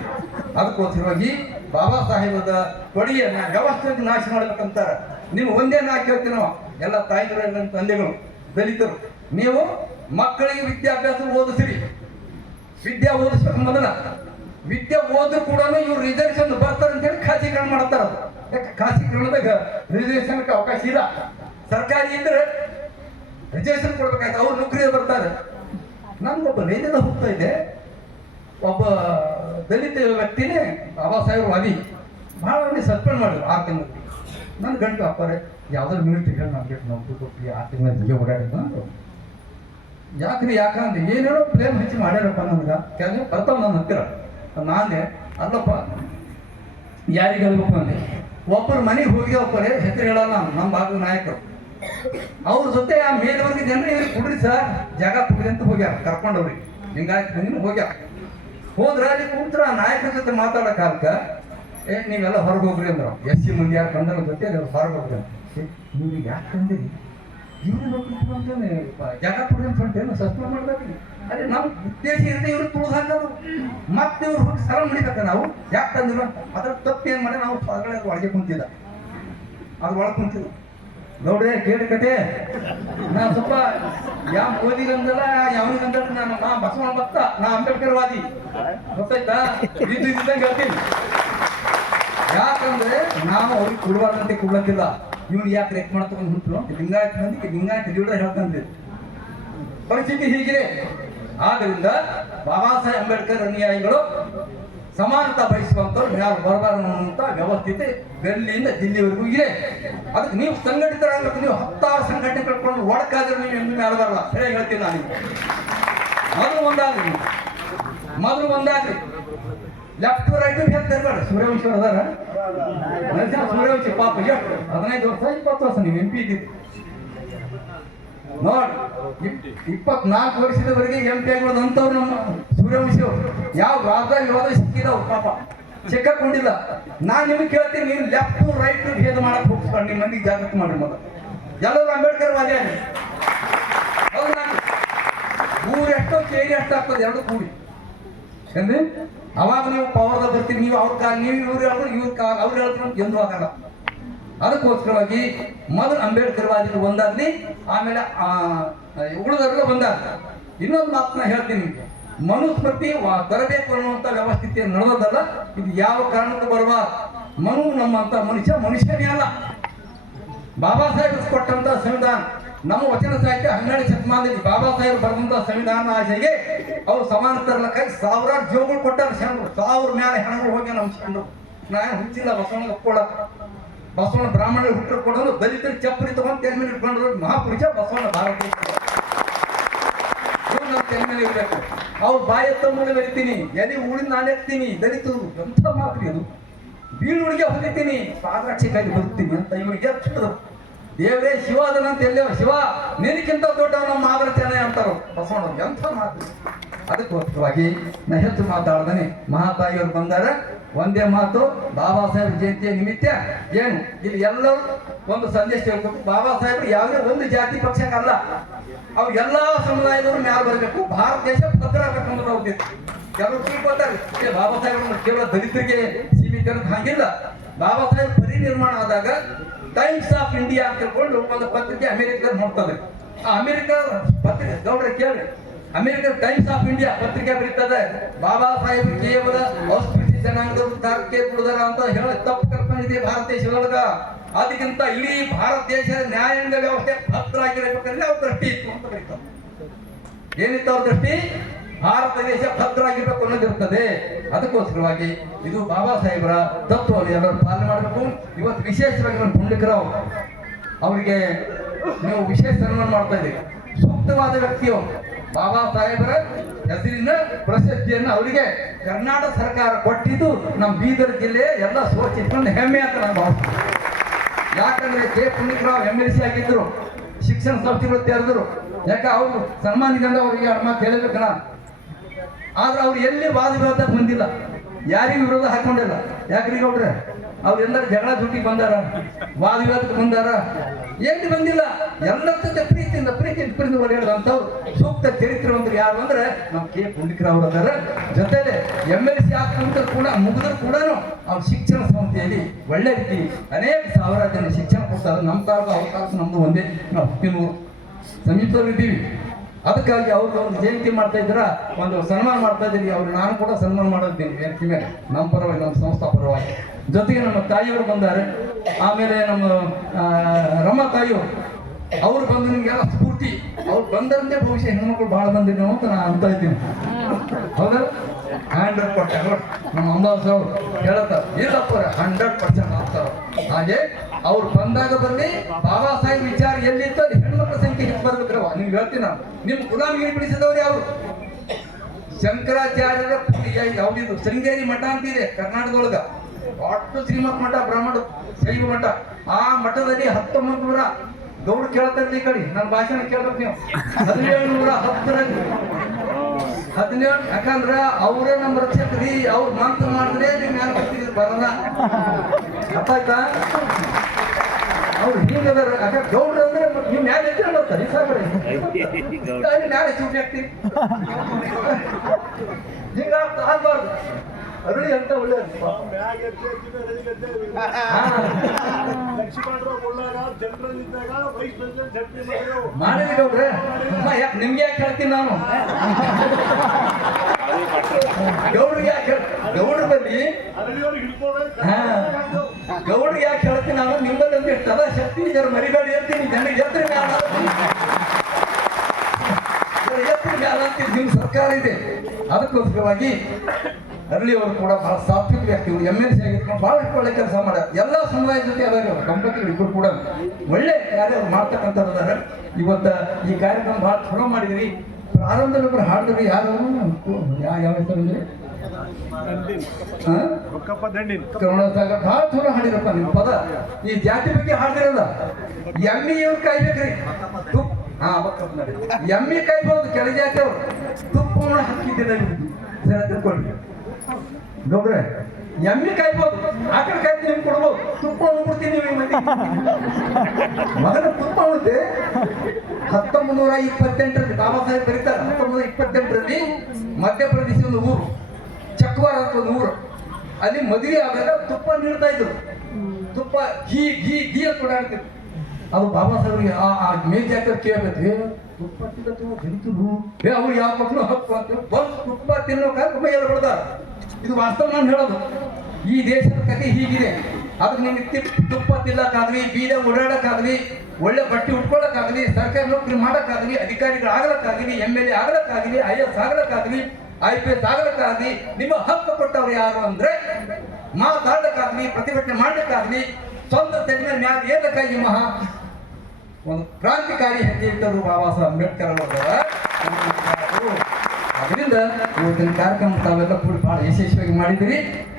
ಅದಕ್ಕೋಸ್ಕರವಾಗಿ ಬಾಬಾ ಸಾಹೇಬದ ಕೊಡುಗೆಯನ್ನ ವ್ಯವಸ್ಥೆಗೆ ನಾಶ ಮಾಡ್ಬೇಕಂತಾರ. ನೀವು ಒಂದೇ ನಾ ಕೇಳ್ತೀವಿ ನಾವು ಎಲ್ಲ ತಾಯಿಗಳು ತಂದೆಗಳು ದಲಿತರು, ನೀವು ಮಕ್ಕಳಿಗೆ ವಿದ್ಯಾಭ್ಯಾಸ ಓದಿಸ್ರಿ. ವಿದ್ಯೆ ಓದಿಸ್ಬೇಕು ಮೊದಲ. ವಿದ್ಯೆ ಓದ್ರು ಕೂಡ ಇವ್ರು ರಿಸರ್ವೇಶನ್ ಬರ್ತಾರೆ ಅಂತೇಳಿ ಖಾಸಗೀಕರಣ ಮಾಡ್ತಾರ. ಯಾಕೆ ಖಾಸಗೀಕರಣದಾಗ ರಿಸರ್ವೇಶನ್ಗೆ ಅವಕಾಶ ಇಲ್ಲ. ಸರ್ಕಾರಿ ಇದ್ರೆ ರಿಸರ್ವೇಶನ್ ಕೊಡ್ಬೇಕಾಯ್ತು, ಅವ್ರು ನೌಕರಿ ಬರ್ತಾರೆ. ನನ್ಗೊಬ್ಬ ರೇಡಿಯೋದ ಹೋಗ್ತಾ ಇದ್ದೆ, ಒಬ್ಬ ದಲಿತ ವ್ಯಕ್ತಿನೇ ಬಾಬಾ ಸಾಹೇಬ್ ವಾದಿ ಭಾಳ ಸಸ್ಪೆಂಡ್ ಮಾಡಿದ್ರು 6 ತಿಂಗಳು. ನನ್ನ ಗಂಟು ಅಪ್ಪರೇ ಯಾವ್ದಾದ್ರು ಮಿನಿಸ್ಟ್ರಿ ಹೇಳಿ ನಾನು ಬೇಕು ನೌಕರಿ ಕೊಟ್ಟು 6 ತಿಂಗಳ ಜಿಗೆ ಓಡಾಡಿದ್ದು ಅಂದರು. ಯಾಕ್ರಿ ಯಾಕಂದ್ರೆ ಏನೇನೋ ಪ್ರೇಮ್ ಹೆಚ್ಚು ಮಾಡ್ಯಾರಪ್ಪ ನನಗೆ ಕೆಲವು ಬರ್ತಾವ ನನ್ನ ಹತ್ತಿರ. ನಾನೇ ಅಲ್ಲಪ್ಪ ಯಾರಿಗೆ ಹೇಳ್ಬೇಕು ಅಂದೆ. ಒಬ್ಬರು ಮನೆಗೆ ಹೋಗಿ ಒಬ್ಬರೇ ಹೆಸರು ಹೇಳಲ್ಲ, ನಮ್ಮ ಭಾಗದ ನಾಯಕರು ಅವ್ರ ಜೊತೆ ಆ ಮೇಲ್ವರ್ಗ ಜನರು ಇವ್ರಿಗೆ ಕುಡ್ರಿ ಸರ್ ಜಾಗ ಕುಡ್ರಿ ಅಂತ ಹೋಗ್ಯಾರ, ಕರ್ಕೊಂಡವ್ರಿ. ಹಿಂಗಾಗಿ ಬಂದಿನ ಹೋಗ್ಯಾರ. ಹೋದ್ರ ಅಲ್ಲಿ ಕೂತ್ರ ನಾಯಕರ ಜೊತೆ ಮಾತಾಡೋ ಕಾಲಕ್ಕ ನೀವೆಲ್ಲ ಹೊರಗೆ ಹೋಗ್ರಿ ಅಂದ್ರು. SC ಮಂದಿ ಯಾರು ಬಂದ್ರ ಜೊತೆ ಹೊರಗೆ ಹೋಗ್ರಿ. ನೀವು ಯಾಕೆ ತಂದಿರಿ? ಇವ್ರು ನೋಡ್ಕೊಂತಾನೆ ಜಾಗ ಕೊಡ್ರಿ ಅಂತ ಹೊಂಟೇನು ಸಸ್ಪೆಂಡ್ ಮಾಡ್ಬೇಕ್ರಿ. ಅದೇ ನಮ್ಮ ಉದ್ದೇಶ ಇರದೆ ಇವ್ರು ತುಳಿದು ಹಾಕೋದು. ಮತ್ತೆ ಇವ್ರು ಹೋಗಿ ಸಲ ಮಾಡಿಬೇಕ. ನಾವು ಯಾಕೆ ತಂದಿಲ್ಲ ಅದ್ರ ತಪ್ಪು ಏನ್ ಮಾಡಿ ನಾವು ಹೊರಗಡೆ ಒಳಗೆ ಕುಂತಿದ್ದ, ಅದು ಒಳಗೆ ಕುಂತಿದ್ದ. ನೋಡ್ರಿ ಕೇಳಿ ಕತೆ. ನಾನು ಸ್ವಲ್ಪ ಯಾವ ಓದಿಗಂದಲ್ಲ ಯಾವನಿಗಂದ ನಾನು ಬಸವಣ್ಣ ಭಕ್ತ, ನಾ ಅಂಬೇಡ್ಕರ್ ವಾದಿ, ಗೊತ್ತಾಯ್ತಾ? ಇದ್ದಂಗೆ ಹೇಳ್ತೀನಿ. ಯಾಕಂದ್ರೆ ನಾವು ಅವ್ರಿಗೆ ಕೊಡುವಾರಂತೆ ಕೊಡ್ಲಕ್ಕಿಲ್ಲ. ಇವ್ನು ಯಾಕೆ ರೇಟ್ ಮಾಡ್ತಕೊಂಡು ಹುಟ್ಟರು ಲಿಂಗಾಯತ ಮಂದಿಗೆ ಲಿಂಗಾಯತ ಲೀಡರ್ ಹೇಳ್ತಂದ್ರೆ ಪರಿಸ್ಥಿತಿ ಹೀಗಿದೆ. ಆದ್ದರಿಂದ ಬಾಬಾ ಸಾಹೇಬ್ ಅಂಬೇಡ್ಕರ್ ಅನುಯಾಯಿಗಳು ಸಮಾನತಾ ಬಯಸುವಂಥವ್ರು ಯಾರು ಬರಬಾರದು ಅನ್ನುವಂಥ ವ್ಯವಸ್ಥಿತಿ ಡೆಲ್ಲಿಯಿಂದ ದಿಲ್ಲಿವರೆಗೂ ಇದೆ. ಅದಕ್ಕೆ ನೀವು ಸಂಘಟಿತರಾಗಬೇಕು. ನೀವು 10,000 ಸಂಘಟನೆ ಕಟ್ಕೊಂಡು ಒಡಕಾದ್ರೆ ನೀವು ಎಂದೂ ಮೇಲೆ ಬರಲ್ಲ. ಸರಿ ಹೇಳ್ತೀನಿ ನಾನು. ಮೊದಲು ಒಂದಾಗ್ರಿ ಲೆಫ್ಟ್ ರೈಟ್ ಹೇಳ್ತಾರೆ. ಸೂರ್ಯವಂಶಿ ಅದಾರ, ಸೂರ್ಯವಂಶಿ ಪಾಪ ಎಷ್ಟು 15 ವರ್ಷ 20 ವರ್ಷ ನೀವು MP ಇದ್ದಿದ್ದು ನೋಡಿ. 24 ವರ್ಷದವರೆಗೆ MP ಆಗಿರೋದಂತವ್ರು ನಮ್ಮ ಸೂರ್ಯವಂಶಿ ಅವರು. ಯಾವ ವಾದ ವಿವಾದ ಸಿಕ್ಕಿದವ್ರು ಪಾಪ ಸಿಕ್ಕಾಕೊಂಡಿಲ್ಲ. ನಾನು ನಿಮಗೆ ಕೇಳ್ತೀನಿ, ನೀವು ಲೆಫ್ಟ್ ರೈಟ್ ಭೇದ ಮಾಡಕ್ ಹೋಗ್ಸ್ಕೊಂಡು ನಿಮ್ಮ ಮಂದಿಗೆ ಜಾಗೃತಿ ಮಾಡಿ. ಮೊದಲು ಎಲ್ಲರೂ ಅಂಬೇಡ್ಕರ್ ವಾದಿ ಆಗಿ ಊರು ಎಷ್ಟೋ ಕೇರಿ ಎಷ್ಟು ಆಗ್ತದೆ ಎರಡು ಕೂಡಿ ಅಂದ್ರೆ ಅವಾಗ ನೀವು ಪವರ್ದ ಬರ್ತೀವಿ. ನೀವು ಅವ್ರ ಕಾಲ ನೀವು ಇವ್ರು ಹೇಳಿದ್ರು ಇವ್ರ ಕಾಲ ಅವ್ರು ಹೇಳಿದ್ರು ಎಂದು ಆಗಲ್ಲ. ಅದಕ್ಕೋಸ್ಕರವಾಗಿ ಮೊದಲು ಅಂಬೇಡ್ಕರ್ ವಾದಿಗಳು ಒಂದಾಗ್ಲಿ, ಆಮೇಲೆ ಉಳಿದವರೆಲ್ಲ ಒಂದಾಗ್ಲಿ. ಇನ್ನೊಂದು ಮಾತನ್ನ ಹೇಳ್ತೀನಿ, ಮನುಸ್ಮೃತಿ ತರಬೇಕು ಅನ್ನುವಂಥ ವ್ಯವಸ್ಥಿತಿ ನಡೆದಲ್ಲ. ಇದು ಯಾವ ಕಾರಣಕ್ಕೂ ಬರುವ ಮನು ನಮ್ಮಂತ ಮನುಷ್ಯನೇ ಅಲ್ಲ. ಬಾಬಾ ಸಾಹೇಬ್ ಕೊಟ್ಟಂತ ಸಂವಿಧಾನ ನಮ್ಮ ವಚನ ಸಾಹಿತ್ಯ 12ನೇ ಶತಮಾನದಲ್ಲಿ ಬಾಬಾ ಸಾಹೇಬ್ ಬರೆದಂತ ಸಂವಿಧಾನ ಆಚೆಗೆ ಅವ್ರು ಸಮಾನತರಲಕ್ಕಾಗಿ 1000 ಜೋಗಳು ಕೊಟ್ಟಾರ. ಶರಣರು 1000 ಮೇಲೆ ಹೆಣಗಳು ಹೋಗಿ ನಮ್ಮ ಶರಣರು. ನಾನು ಹುಚ್ಚಿಲ್ಲ ಬಸವಣ್ಣ ಒಪ್ಕೊಳ್ಳ. ಬಸವಣ್ಣ ಬ್ರಾಹ್ಮಣರು ಹುಟ್ಟರು ಕೊಡೋದು, ದಲಿತರು ಚಪ್ಪಲಿ ತಗೊಂಡು ತೆಲ್ ಮೇಲೆ ಇಟ್ಕೊಂಡ್ರು ಮಹಾಪುರುಷ ಬಸವಣ್ಣ ಭಾರತ. ತೆಲ್ ಮೇಲೆ ಇರ್ಬೇಕು. ಅವ್ರು ಬಾಯಿ ತಮ್ಮಲ್ಲಿ ಬೆಳಿತೀನಿ, ಎಲ್ಲಿ ಊಳಿನ ನಾನು ಎತ್ತೀನಿ. ದಲಿತರು ಎಂಥ ಮಾತ್ರಿ ಅದು. ಬೀಳುಳಿಗೆ ಹೊಲಿತೀನಿ, ಪಾದರಕ್ಷೆಗಾಗಿ ಬದುಕ್ತೀನಿ ಅಂತ ಇವ್ರಿಗೆ ಎತ್ತು. ದೇವರೇ ಶಿವ ಅದನಂತ ಎಲ್ಲೋ ಶಿವ ನಿನಕ್ಕಿಂತ ದೊಡ್ಡವ ನಮ್ಮ ಆದರ್ಶನೇ ಅಂತಾರ ಬಸವಣ್ಣ. ಎಂಥ ಮಾತು. ಅದಕ್ಕೋಸ್ಕರವಾಗಿ ನಾ ಹೆಚ್ಚು ಮಾತಾಡ್ದಾನೆ. ಮಹಾತಾಯಿಯವರು ಬಂದಾರ. ಒಂದೇ ಮಾತು, ಬಾಬಾ ಸಾಹೇಬ್ ಜಯಂತಿಯ ನಿಮಿತ್ತ ಏನು ಇಲ್ಲಿ ಎಲ್ಲರೂ ಒಂದು ಸಂದೇಶ ಹೇಳ್ಬೇಕು. ಬಾಬಾ ಸಾಹೇಬರು ಯಾವುದೇ ಒಂದು ಜಾತಿ ಪಕ್ಷಕ್ಕಲ್ಲ, ಅವ್ರು ಎಲ್ಲಾ ಸಮುದಾಯದವರು ಮ್ಯಾಲ ಬರಬೇಕು. ಭಾರತ ದೇಶ ಭದ್ರ ಆಗಬೇಕು ಅನ್ನೋದು ಉದ್ದೇಶ. ಕೆಲವರು ತಿಳ್ಕೊತಾರೆ ಬಾಬಾ ಸಾಹೇಬ್ ಕೇವಲ ದಲಿತರಿಗೆ ಸೀಮಿತ ಹಾಗಿಲ್ಲ. ಬಾಬಾ ಸಾಹೇಬ್ ಪರಿನಿರ್ಮಾಣ ಆದಾಗ ಟೈಮ್ಸ್ ಆಫ್ ಇಂಡಿಯಾ ಅಂತ ತಿಳ್ಕೊಂಡು ಒಂದು ಪತ್ರಿಕೆ ಅಮೆರಿಕದಲ್ಲಿ ನೋಡ್ತದೆ. ಆ ಅಮೆರಿಕ ಪತ್ರಿಕೆ ಗೌಡ್ರೆ ಕೇಳಿ, ಅಮೆರಿಕ ಟೈಮ್ಸ್ ಆಫ್ ಇಂಡಿಯಾ ಪತ್ರಿಕೆ ಬರೀತದೆ ಬಾಬಾ ಸಾಹೇಬ್ ಕೇವಲ ಅಸ್ಪೃಶ್ಯ ಜನಾಂಗದವರು ತಾರಕ್ಕೆ ಬಿಡುದಾರ ಅಂತ ಹೇಳಿ ತಪ್ಪು ಕಲ್ಪನೆ ಭಾರತ ದೇಶದೊಳಗ. ಅದಕ್ಕಿಂತ ಇಡೀ ಭಾರತ ದೇಶದ ನ್ಯಾಯಾಂಗ ವ್ಯವಸ್ಥೆ ಭದ್ರ ಆಗಿರಬೇಕಂದ್ರೆ ಅವ್ರ ದೃಷ್ಟಿ ಇತ್ತು ಅಂತ ಬರೀತಾರೆ. ಏನಿತ್ತು ಅವ್ರ ದೃಷ್ಟಿ? ಭಾರತ ದೇಶ ಭದ್ರ ಆಗಿರ್ಬೇಕು ಅನ್ನೋದಿರ್ತದೆ. ಅದಕ್ಕೋಸ್ಕರವಾಗಿ ಇದು ಬಾಬಾ ಸಾಹೇಬರ ತತ್ವವನ್ನು ಎಲ್ಲರೂ ಪಾಲನೆ ಮಾಡಬೇಕು. ಇವತ್ತು ವಿಶೇಷವಾಗಿ ನಮ್ಮ ಪುಂಡಿಕರಾವ್ ಅವರಿಗೆ ನೀವು ವಿಶೇಷ ಸನ್ಮಾನ ಮಾಡ್ತಾ ಇದ್ದೀವಿ. ಸೂಕ್ತವಾದ ವ್ಯಕ್ತಿಯು ಬಾಬಾ ಸಾಹೇಬರ ಹೆಸರಿನ ಪ್ರಶಸ್ತಿಯನ್ನು ಅವರಿಗೆ ಕರ್ನಾಟಕ ಸರ್ಕಾರ ಕೊಟ್ಟಿದ್ದು ನಮ್ಮ ಬೀದರ್ ಜಿಲ್ಲೆ ಎಲ್ಲ ಸೋಚಿಟ್ಕೊಂಡು ಹೆಮ್ಮೆ ಅಂತ ನಾನು ಭಾವಿಸ್ತೀನಿ. ಯಾಕಂದ್ರೆ ಕೆ ಪುಂಡಿಕರಾವ್ MLC ಆಗಿದ್ರು, ಶಿಕ್ಷಣ ಸಂಸ್ಥೆಗಳು ತೆರೆದ್ರು. ಯಾಕೆ ಅವ್ರು ಸನ್ಮಾನಿಕಂಡ ಅವ್ರಿಗೆ ಮಾತು ಹೇಳಬೇಕಣ. ಆದ್ರೆ ಅವ್ರು ಎಲ್ಲಿ ವಾದ ವಿರೋಧ ಬಂದಿಲ್ಲ, ಯಾರಿಗೂ ವಿರೋಧ ಹಾಕೊಂಡಿಲ್ಲ. ಯಾಕ್ರಿ ಗೌಡ್ರೆ, ಅವ್ರೆಲ್ಲರೂ ಜಗಳ ಜುಟ್ಟಿಗೆ ಬಂದಾರ, ವಾದ ವಿರೋಧಕ್ಕೆ ಬಂದಾರ, ಎಲ್ಲಿ ಬಂದಿಲ್ಲ. ಎಲ್ಲರ ಜೊತೆ ಪ್ರೀತಿ ಹೊಡೆಯೋದಂಥವ್ರು ಸೂಕ್ತ ಚರಿತ್ರೆವಂತರು ಯಾರು ಅಂದ್ರೆ ನಾವು ಕೆ ಪುಂಡಿಕರವರು ಅದಾರ. ಜೊತೆಲೆ MLC ಆಗ್ತಂತ ಕೂಡ ಮುಗಿದ್ರು ಕೂಡ ಅವ್ರ ಶಿಕ್ಷಣ ಸಂಸ್ಥೆಯಲ್ಲಿ ಒಳ್ಳೆ ರೀತಿ ಅನೇಕ ಸಾವಿರ ಜನ ಶಿಕ್ಷಣ ಕೊಡ್ತಾರೆ. ನಮ್ಮ ತಾಲೂಕು ಅವ್ರ ತಾಲೂಕು ನಮ್ದು ಒಂದೇ, ನಾವು ಹುಟ್ಟಿನೂರು ಸಮೀಪದಲ್ಲಿದ್ದೀವಿ. ಅದಕ್ಕಾಗಿ ಅವ್ರಿಗೆ ಒಂದು ಜಯಂತಿ ಮಾಡ್ತಾ ಇದ್ರ, ಒಂದು ಸನ್ಮಾನ ಮಾಡ್ತಾ ಇದ್ದೀವಿ. ಅವ್ರು ನಾನು ಕೂಡ ಸನ್ಮಾನ ಮಾಡೋದಿದ್ದೀನಿ ವೇದಿಕೆ ಮೇಲೆ, ನಮ್ಮ ಪರವಾಗಿ, ನಮ್ಮ ಸಂಸ್ಥಾ ಪರವಾಗಿ. ಜೊತೆಗೆ ನಮ್ಮ ತಾಯಿಯವರು ಬಂದಾರೆ. ಆಮೇಲೆ ನಮ್ಮ ರಮಾ ತಾಯಿಯವರು, ಅವ್ರು ಬಂದು ನಿಮ್ಗೆಲ್ಲ ಸ್ಫೂರ್ತಿ. ಅವ್ರು ಬಂದಂತೆ ಬಹುಶಃ ಹೆಣ್ಮಕ್ಳು ಭಾಳ ಬಂದಿದ್ದೇವೆ ಅಂತ ನಾನು ಅಂತ ಇದ್ದೀನಿ. ಹೌದಾ? 100% ನಮ್ಮ ಅಂಬಾಸ್ ಅವರು ಹೇಳ್ತಾರೆ, ಇಲ್ಲಪ್ಪ 100% ಆಗ್ತಾರೆ. ಹಾಗೆ ಅವ್ರು ಬಂದಾಗ ಬಂದು ಬಾಬಾ ಸಾಹೇಬ್ ವಿಚಾರ ಎಲ್ಲಿತ್ತು ಅಲ್ಲಿ ಹೆಣ್ಮಕ್ಳ ಸಂಖ್ಯೆ ಹೆಚ್ಚು ಬರ್ಬೇಕ್ರವ. ನಿಮ್ಗೆ ಹೇಳ್ತೀನಿ ನಾನು, ನಿಮ್ಮ ಗುಲಾಮಿಗೆ ಬಿಡಿಸಿದವ್ರು ಯಾರು? ಶಂಕರಾಚಾರ್ಯರ ಯಾವ್ದಿದು ಶೃಂಗೇರಿ ಮಠ ಅಂತಿದೆ ಕರ್ನಾಟಕದೊಳಗ, ಅಷ್ಟು ಶ್ರೀಮಂತ ಮಠ, ಬ್ರಾಹ್ಮಣ ಶೈವ ಮಠ. ಆ ಮಠದಲ್ಲಿ 1900 ಗೌಡ ಕೇಳ್ತಾರೆ ಈ ಕಡೆ, ನನ್ನ ಭಾಷಣ ಕೇಳ್ಬೇಕು ನೀವು. 1710ರಲ್ಲಿ 17, ಯಾಕಂದ್ರ ಅವರೇ ನಮ್ಮ ರಕ್ಷಕರಿ. ಅವ್ರು ಮಂತ್ರ ಮಾಡಿದ್ರೆ ನೀವು ಮ್ಯಾಲ ಬರ್ತಿದ್ರು, ಬರಲ್ಲ. ಅರ್ಥ ಆಯ್ತಾ? ಅವ್ರು ಹೀಗದಾರ. ಯಾಕಂದ್ರೆ ಗೌಡ್ರ ಅಂದ್ರೆ ನೀವು ಮ್ಯಾಲೆ ಎತ್ತಿರ ಬರ್ತಾರೆ, ಮ್ಯಾಲೆ ಚೂಟಿ ಹಾಕ್ತೀವಿ. ಹಿಂಗಾಗ್ಬಾರ್ದು. ಅರಳಿ ಅಂತ ಒಳ್ಳೆ ಮಾಡಿದ್ರಿ ಗೌಡ್ರೆ. ನಿಮ್ಗೆ ಯಾಕೆ ಹೇಳ್ತೀನಿ ನಾನು, ಗೌಡ್ರಿಗೆ ಯಾಕೆ ಗೌಡ್ರ ಬಲ್ಲಿ ಗೌಡ್ರಿಗೆ ಯಾಕೆ ಹೇಳ್ತೀನಿ ನಾನು, ನಿಮ್ಮಲ್ಲಿ ಒಂದು ಸದಾ ಶಕ್ತಿ ಜರ ಮರಿಬೇಡಿ ಹೇಳ್ತೀನಿ. ಜನರಿಗೆ ಎತ್ತರ ಮ್ಯಾಲ ಅಂತೀವಿ. ನಿಮ್ಮ ಸರ್ಕಾರ ಇದೆ. ಅದಕ್ಕೋಸ್ಕರವಾಗಿ ಅರಳಿಯವರು ಕೂಡ ಬಹಳ ಸಾತ್ವಿಕ ವ್ಯಕ್ತಿಗಳು, MLC ಆಗಿರ್ಕೊಂಡು ಬಹಳಷ್ಟು ಒಳ್ಳೆ ಕೆಲಸ ಮಾಡ್ಯಾರ. ಎಲ್ಲ ಸಮುದಾಯದ ಜೊತೆ ಅದಾರೆ ಅವರು, ದಂಪತಿಗಳು ಇಬ್ಬರು ಕೂಡ ಒಳ್ಳೆ ಕಾರ್ಯ ಅವ್ರು ಮಾಡ್ತಕ್ಕಂಥದ್ದು ಅದಾರ. ಇವತ್ತ ಈ ಕಾರ್ಯಕ್ರಮ ಬಹಳ ಚಲೋ ಮಾಡಿದ್ರಿ. ಪ್ರಾರಂಭದಲ್ಲಿ ಒಬ್ಬರು ಹಾಡಿದ್ರಿ, ಯಾರು ಯಾವ ಹೆಸರು ಕರುಣಾಸಾಗರ್, ಬಹಳ ಚಲೋ ಹಾಡಿರಪ್ಪ ನಿಮ್ಮ ಪದ. ಈ ಜಾತಿ ಬಗ್ಗೆ ಹಾಡಿರಲ್ಲ. ಎಮ್ಮಿ ಇವ್ರು ಕಾಯ್ಬೇಕ್ರಿ, ಎಮ್ಮಿ ಕಾಯ್ಬೋದು ಕೆಳ ಜಾತಿ ಅವರು. ತುಪ್ಪವನ್ನು ಹಾಕಿದ್ದಿಲ್ಲ ತಿಳ್ಕೊಂಡ್ರಿ ಗೌಡ್ರೆ. ಎಮ್ಮಿ ಕಾಯ್ಬೋದು, ಆಕಳ ಕಾಯ್ತು ನಿಮ್ಗೆ ಕೊಡ್ಬೋದು, ತುಪ್ಪ ಉಣ್ಬಿಡ್ತೀನಿ ನೀವು. ಮಗನ ತುಪ್ಪ ಉಳಿದೆ 1928ರಲ್ಲಿ ಬಾಬಾ ಸಾಹೇಬ್ ಬರೀತಾರೆ. 1928ರಲ್ಲಿ ಮಧ್ಯಪ್ರದೇಶ ಒಂದು ಊರು, ಚಕ್ವಾರ ಅಂತ ಒಂದು ಊರು, ಅಲ್ಲಿ ಮದುವೆ ಆದಾಗ ತುಪ್ಪ ನೀಡ್ತಾ ಇದ್ರು. ತುಪ್ಪ ಘೀ ಘೀ ಘೀ ಅಂತ ಕೊಡಾಡ್ತಿದ್ರು. ಅದು ಬಾಬಾ ಸಾಹೇಬ್ರಿಗೆ ಆ ಮೇಲ್ಜಾತಿ ಕೇಳಬೇಕು, ತುಪ್ಪ ತಿಂತರು ಅವ್ರು ಯಾವ ಮಕ್ಕಳು ಹಕ್ಕು ಅಂತ ಬಂದು ತುಪ್ಪ ತಿನ್ನೋಕಾಗ ಮೈಯೆಲ್ಲ ಬಿಡ್ದಾರ. ಇದು ವಾಸ್ತವ ನಾನು ಹೇಳೋದು. ಈ ದೇಶದ ಕಥೆ ಹೀಗಿದೆ. ಅದಕ್ಕೆ ನಿಮ್ಗೆ ತುಪ್ಪ ತಿನ್ನಕ್ಕಾಗಲಿ, ಬೀದ ಓಡಾಡಕ್ಕಾಗಲಿ, ಒಳ್ಳೆ ಬಟ್ಟೆ ಉಟ್ಕೊಳ್ಳೋಕ್ಕಾಗಲಿ, ಸರ್ಕಾರಿ ನೌಕರಿ ಮಾಡೋಕ್ಕಾಗಲಿ, ಅಧಿಕಾರಿಗಳಾಗಲಕ್ಕಾಗಲಿ, MLA ಆಗಲಕ್ಕಾಗಲಿ, IAS ಆಗಲಕ್ಕಾಗಲಿ, IPS ಆಗಲಕ್ಕಾಗಲಿ, ನಿಮ್ಮ ಹಕ್ಕು ಕೊಟ್ಟವ್ರು ಯಾರು ಅಂದ್ರೆ ಮಾತಾಡಕ್ಕಾಗಲಿ, ಪ್ರತಿಭಟನೆ ಮಾಡಲಿಕ್ಕಾಗಲಿ, ಸ್ವಂತ ತೆಗೆದ ಮ್ಯಾಲ ಏತಕ್ಕಾಗಿ ಮಹಾ ಒಂದು ಕ್ರಾಂತಿಕಾರಿ ಹೆಜ್ಜೆ ಇಟ್ಟರು ಬಾಬಾ ಸಾಹೇಬ್ ಅಂಬೇಡ್ಕರ್ ಅವರು. ಅದರಿಂದ ಇವತ್ತಿನ ಕಾರ್ಯಕ್ರಮ ತಾವೆಲ್ಲ ಕೂಡಿ ಬಹಳ ಯಶಸ್ವಿಯಾಗಿ ಮಾಡಿದಿರಿ.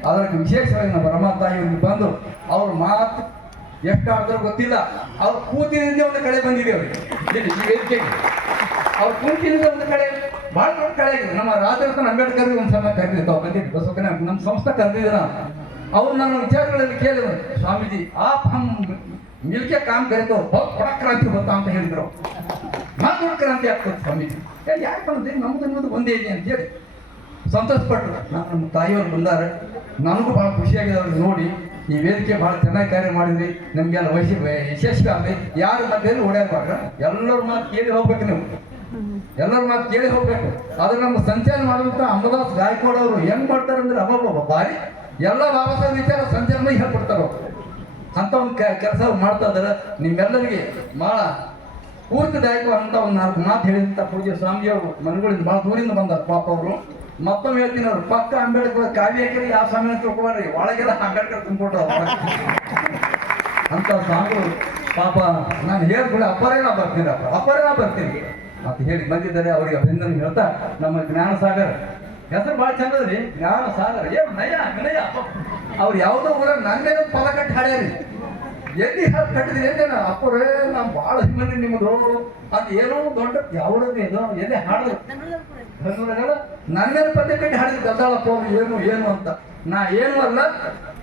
ಅದಕ್ಕೆ ವಿಶೇಷವಾಗಿ ನಮ್ಮ ರಮಾ ತಾಯಿಯವ್ರಿಗೆ ಬಂದು ಅವ್ರ ಮಾತು ಎಷ್ಟು ಆಡಿದ್ರು ಗೊತ್ತಿಲ್ಲ. ಅವ್ರು ಕೂತಿನಿಂದ ಒಂದು ಕಡೆ ಬಂದಿದೆ ಅವ್ರಿಗೆ, ಈ ವೇದಿಕೆಗೆ ಅವ್ರು ಕೂತಿನಿಂದ ಒಂದು ಕಡೆ ಭಾಳ ದೊಡ್ಡ ಕಡೆ ಆಗಿದೆ. ನಮ್ಮ ರಾಜರತ್ನ ಅಂಬೇಡ್ಕರ್ ಒಂದು ಸಮಯ ಕರೆದಿತ್ತು, ಬಂದಿದ್ದು ಬಸವಕನ್ಯ ನಮ್ಮ ಸಂಸ್ಥೆ ಕರೆದಿದ್ದೀರ. ಅವ್ರು ನನ್ನ ವಿಚಾರಗಳಲ್ಲಿ ಕೇಳಿದ್ರು, ಸ್ವಾಮೀಜಿ ಆಪ್ ಹಮ್ ಮಿಲ್ಕೆ ಕಾಮ್ ಕರೆದು ಬಡ ಕ್ರಾಂತಿ ಹೋಗ್ತಾ ಅಂತ ಹೇಳಿದ್ರು. ದೊಡ್ಡ ಕ್ರಾಂತಿ ಆಗ್ತದೆ ಸ್ವಾಮೀಜಿ. ಯಾಕೆ ಬಂದ್ರೆ ನಮ್ದು ಅನ್ನೋದು ಒಂದೇ ಇದೆ ಅಂತ ಹೇಳಿ ಸಂತೋಷಪಟ್ಟರು. ನಮ್ಮ ತಾಯಿಯವರು ಬಂದಾರೆ, ನನಗೂ ಭಾಳ ಖುಷಿಯಾಗಿದೆ ಅವ್ರಿಗೆ ನೋಡಿ. ಈ ವೇದಿಕೆ ಭಾಳ ಚೆನ್ನಾಗಿ ಕಾರ್ಯ ಮಾಡಿದ್ರಿ, ನಮಗೆಲ್ಲ ಯಶಸ್ವಿ ಆಗಲಿ. ಯಾರು ಮಧ್ಯದಲ್ಲಿ ಓಡಾಡಬಾರ್ದು, ಎಲ್ಲರ ಮಾತು ಕೇಳಿ ಹೋಗ್ಬೇಕು. ನೀವು ಎಲ್ಲರ ಮಾತು ಕೇಳಿ ಹೋಗ್ಬೇಕು. ಆದ್ರೆ ನಮ್ಮ ಸಂಚಾಲನೆ ಮಾಡುವಂತ ಅಂಬದಾಸ್ ಗಾಯಕ್ವಾಡ್ ಅವರು ಹೆಂಗ್ ಮಾಡ್ತಾರೆ ಅಂದ್ರೆ ಅಬ್ಬಬ್ಬ ಬಾರಿ ಎಲ್ಲ ಬಾಬಾ ಸಾಹೇಬ್ ವಿಚಾರ ಸಂಚಾಲನೆ ಹೇಳ್ಕೊಡ್ತಾರ. ಅಂತ ಒಂದು ಕೆಲಸ ಮಾಡ್ತಾ ಇದಾರೆ. ನಿಮ್ಮೆಲ್ಲರಿಗೆ ಭಾಳ ಪೂರ್ತಿದಾಯಕ ಅಂತ ಒಂದು 4 ಮಾತು ಹೇಳಿದಂತ ಪೂಜ್ಯ ಸ್ವಾಮಿಯವರು ಮನೆಗಳಿಂದ ಭಾಳ ದೂರಿಂದ ಬಂದಾರ ಪಾಪ ಅವರು. ಮತ್ತೊಮ್ಮೆ ಹೇಳ್ತೀನಿ, ಅವ್ರು ಪಕ್ಕ ಅಂಬೇಡ್ಕರ್ ಕಾವ್ಯ ಹಾಕಿರಿ, ಯಾವ ಸ್ವಾಮಿ ತಿಳ್ಕೊಬಾರ್ರಿ, ಒಳಗೆಲ್ಲ ಅಂಬೇಡ್ಕರ್ ತುಂಬಿಕೊಟ್ರು ಅಂತ ಸ್ವಾಮಿಗಳು ಪಾಪ. ನಾನು ಹೇಳ್ಕೊಳ್ಳಿ ಅಪ್ಪರೇ ನಾ ಬರ್ತೀನಿ ಅಂತ ಹೇಳಿ ಬಂದಿದ್ದಾರೆ. ಅವರಿಗೆ ಅಭಿನಂದನೆ ಹೇಳ್ತಾ, ನಮ್ಮ ಜ್ಞಾನಸಾಗರ್ ಹೆಸರು ಭಾಳ ಚಂದದ್ರಿ, ಜ್ಞಾನಸಾಗರ್. ನಯ ವಿನಯ. ಅವ್ರು ಯಾವುದೋ ಊರ ನನ್ನೇನೋ ಫಲ ಕಟ್ಟಿ ಹಾಡ್ಯಾರಿ. ಎಲ್ಲಿ ಹಾಕಿ ಕಟ್ಟಿದ್ರಿ ಏನೇನ ಅಪ್ಪರೇ ನಾವು ಭಾಳ ಹಿಮ್ಮನೆ ನಿಮ್ಮದು ಅದು ಏನೋ ದೊಡ್ಡ ಯಾವ್ದು ಇದು ಎಲ್ಲಿ ಹಾಡಿದ್ರು ನನ್ನ ಮೇಲೆ ಪದ್ಯ ಕಟ್ಟಿ ಹಾಡಿದ್ರು ಗದ್ದಾಳಪ್ಪ ಅವ್ರು ಏನು ಏನು ಅಂತ. ನಾ ಏನು ಅಲ್ಲ,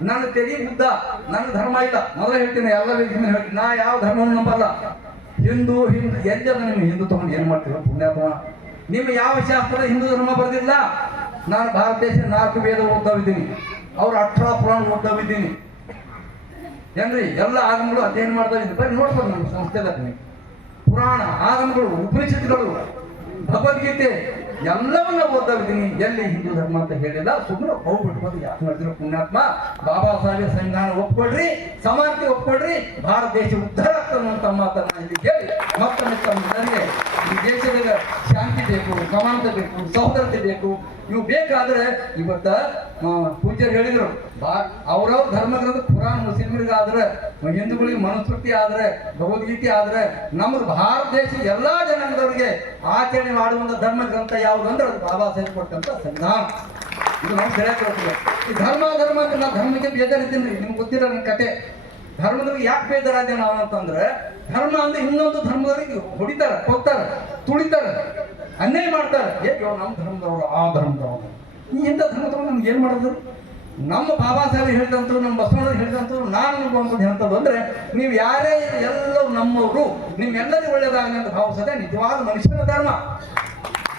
ನನ್ನ ತೆಗಿ ಬುದ್ಧ, ನನ್ನ ಧರ್ಮ ಇಲ್ಲ. ಮೊದಲೇ ಹೇಳ್ತೀನಿ, ಎಲ್ಲ ಹೇಳ್ತೀನಿ, ನಾ ಯಾವ ಧರ್ಮವನ್ನು ನಂಬಲ್ಲ. ಹಿಂದೂ ಎಲ್ಲದ ನಿಮ್ಮ ಹಿಂದೂ ತಗೊಂಡು ಏನು ಮಾಡ್ತೀರ ಪುಣ್ಯಾತ್ಮ? ನಿಮ್ಮ ಯಾವ ಶಾಸ್ತ್ರದ ಹಿಂದೂ ಧರ್ಮ ಬರೆದಿಲ್ಲ. ನಾನು ಭಾರತ ದೇಶ 4 ವೇದ ಓದ್ತಾವಿದ್ದೀನಿ, ಅವ್ರು 18 ಪುರಾಣ ಓದ್ತಾವಿದ್ದೀನಿ ಏನ್ರಿ. ಎಲ್ಲ ಆಗಮಗಳು ಅಧ್ಯಯನ ಮಾಡ್ತಾ ಇದ್ದೀನಿ. ಬರೀ ನೋಡ್ಬೋದು ನಮ್ಮ ಸಂಸ್ಥೆದಾಗ ಪುರಾಣ, ಆಗಮಗಳು, ಉಪನಿಷತ್ತುಗಳು, ಭಗವದ್ಗೀತೆ ಎಲ್ಲವನ್ನ ಓದ್ತಾ ಇದ್ದೀನಿ. ಎಲ್ಲಿ ಹಿಂದೂ ಧರ್ಮ ಅಂತ ಹೇಳಿಲ್ಲ. ಸುಮ್ಮನೆ ಹೋಗ್ಬಿಟ್ಬೋದು. ಯಾಕೆ ಮಾಡಿದ್ರು ಪುಣ್ಯಾತ್ಮ? ಬಾಬಾ ಸಾಹೇಬ್ ಸಂವಿಧಾನ ಒಪ್ಕೊಳ್ರಿ, ಸಮಾನತೆ ಒಪ್ಕೊಳ್ರಿ, ಭಾರತ ದೇಶ ಉದ್ಧಾರ ಆಗ್ತದೆ ಅಂತ ಮಾತನ್ನ ಇಲ್ಲಿ ಹೇಳಿ ಮತ್ತೊಮ್ಮೆ ನನಗೆ ಈ ದೇಶದಾಗ ಶಾಂತಿ ಬೇಕು, ಸಮಾನತೆ ಬೇಕು, ಸಹೋದರತೆ ಬೇಕು. ಇವು ಬೇಕಾದ್ರೆ ಇವತ್ತ ಪೂಜ್ಯರು ಹೇಳಿದ್ರು, ಅವ್ರವ್ರ ಧರ್ಮಗ್ರಂಥ ಪುರಾಣ ಮುಸ್ಲಿಮರಿಗಾದ್ರೆ, ಹಿಂದೂಗಳಿಗೆ ಮನುಸ್ಮೃತಿ ಆದ್ರೆ, ಭಗವದ್ಗೀತೆ ಆದ್ರೆ, ನಮ್ಮದು ಭಾರತ ದೇಶ ಎಲ್ಲಾ ಜನಾಂಗದವರಿಗೆ ಆಚರಣೆ ಮಾಡುವಂತ ಧರ್ಮ ಗ್ರಂಥ ಯಾವುದು ಅಂದ್ರೆ ಅದು ಬಾಬಾ ಸಾಹೇಬ್ ಕೊಟ್ಟಂತ ಸಂವಿಧಾನ. ಇದು ನಮ್ಗೆ ಸರಿಯಾಗಿ ಕೊಡ್ತೀವಿ. ಈ ಧರ್ಮ ಅಂದ್ರೆ ನಾ ಧರ್ಮಕ್ಕೆ ಬೇಜಾರಿದ್ದೀನಿ. ನಿಮ್ಗೆ ಗೊತ್ತಿರೋ ನನ್ನ ಕತೆ. ಧರ್ಮದವ್ರಿಗೆ ಯಾಕೆ ಬೇಜಾರಾದೆ ನಾವು ಅಂತಂದ್ರೆ, ಧರ್ಮ ಅಂದ್ರೆ ಇನ್ನೊಂದು ಧರ್ಮದವರಿಗೆ ಹೊಡಿತಾರೆ, ಕೊಡ್ತಾರೆ, ತುಳಿತಾರೆ, ಅನ್ಯಾಯ ಮಾಡ್ತಾರೆ. ಹೇಗೆ ನಮ್ಮ ಧರ್ಮದವರು ಆ ಧರ್ಮದವರು ಇಂಥ ಧರ್ಮದವ್ರು ನಮ್ಗೆ ಏನ್ ಮಾಡಿದ್ರು? ನಮ್ಮ ಬಾಬಾ ಸಾಹೇಬ್ ಹೇಳಿದಂತರು, ನಮ್ಮ ಬಸವಣ್ಣವ್ರು ಹೇಳಿದಂತರು, ನಾನು ಅನ್ಕೊಂಬಂದು ಹೇಳ್ತದ್ದು ಅಂದ್ರೆ, ನೀವು ಯಾರೇ ಎಲ್ಲರೂ ನಮ್ಮವರು, ನಿಮ್ಮೆಲ್ಲರಿಗೂ ಒಳ್ಳೇದಾಗಲಿ ಅಂತ ಭಾವಿಸದೆ ನಿಜವಾದ ಮನುಷ್ಯನ ಧರ್ಮ.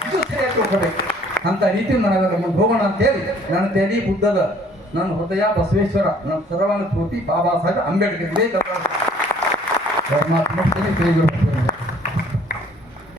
ಇದು ಸರಿಯಾಗಿ ತಿಳ್ಕೊಬೇಕು. ಅಂತ ರೀತಿ ನಾನು ಹೋಗೋಣ ಅಂತೇಳಿ ನನ್ನ ತೆಲಿ ಬುದ್ಧದ, ನನ್ನ ಹೃದಯ ಬಸವೇಶ್ವರ, ನನ್ನ ಸರ್ವಾಂಗ ಸ್ಫೂರ್ತಿ ಬಾಬಾ ಸಾಹೇಬ್ ಅಂಬೇಡ್ಕರ್. ಇದೇ ಪರಮಾತ್ಮ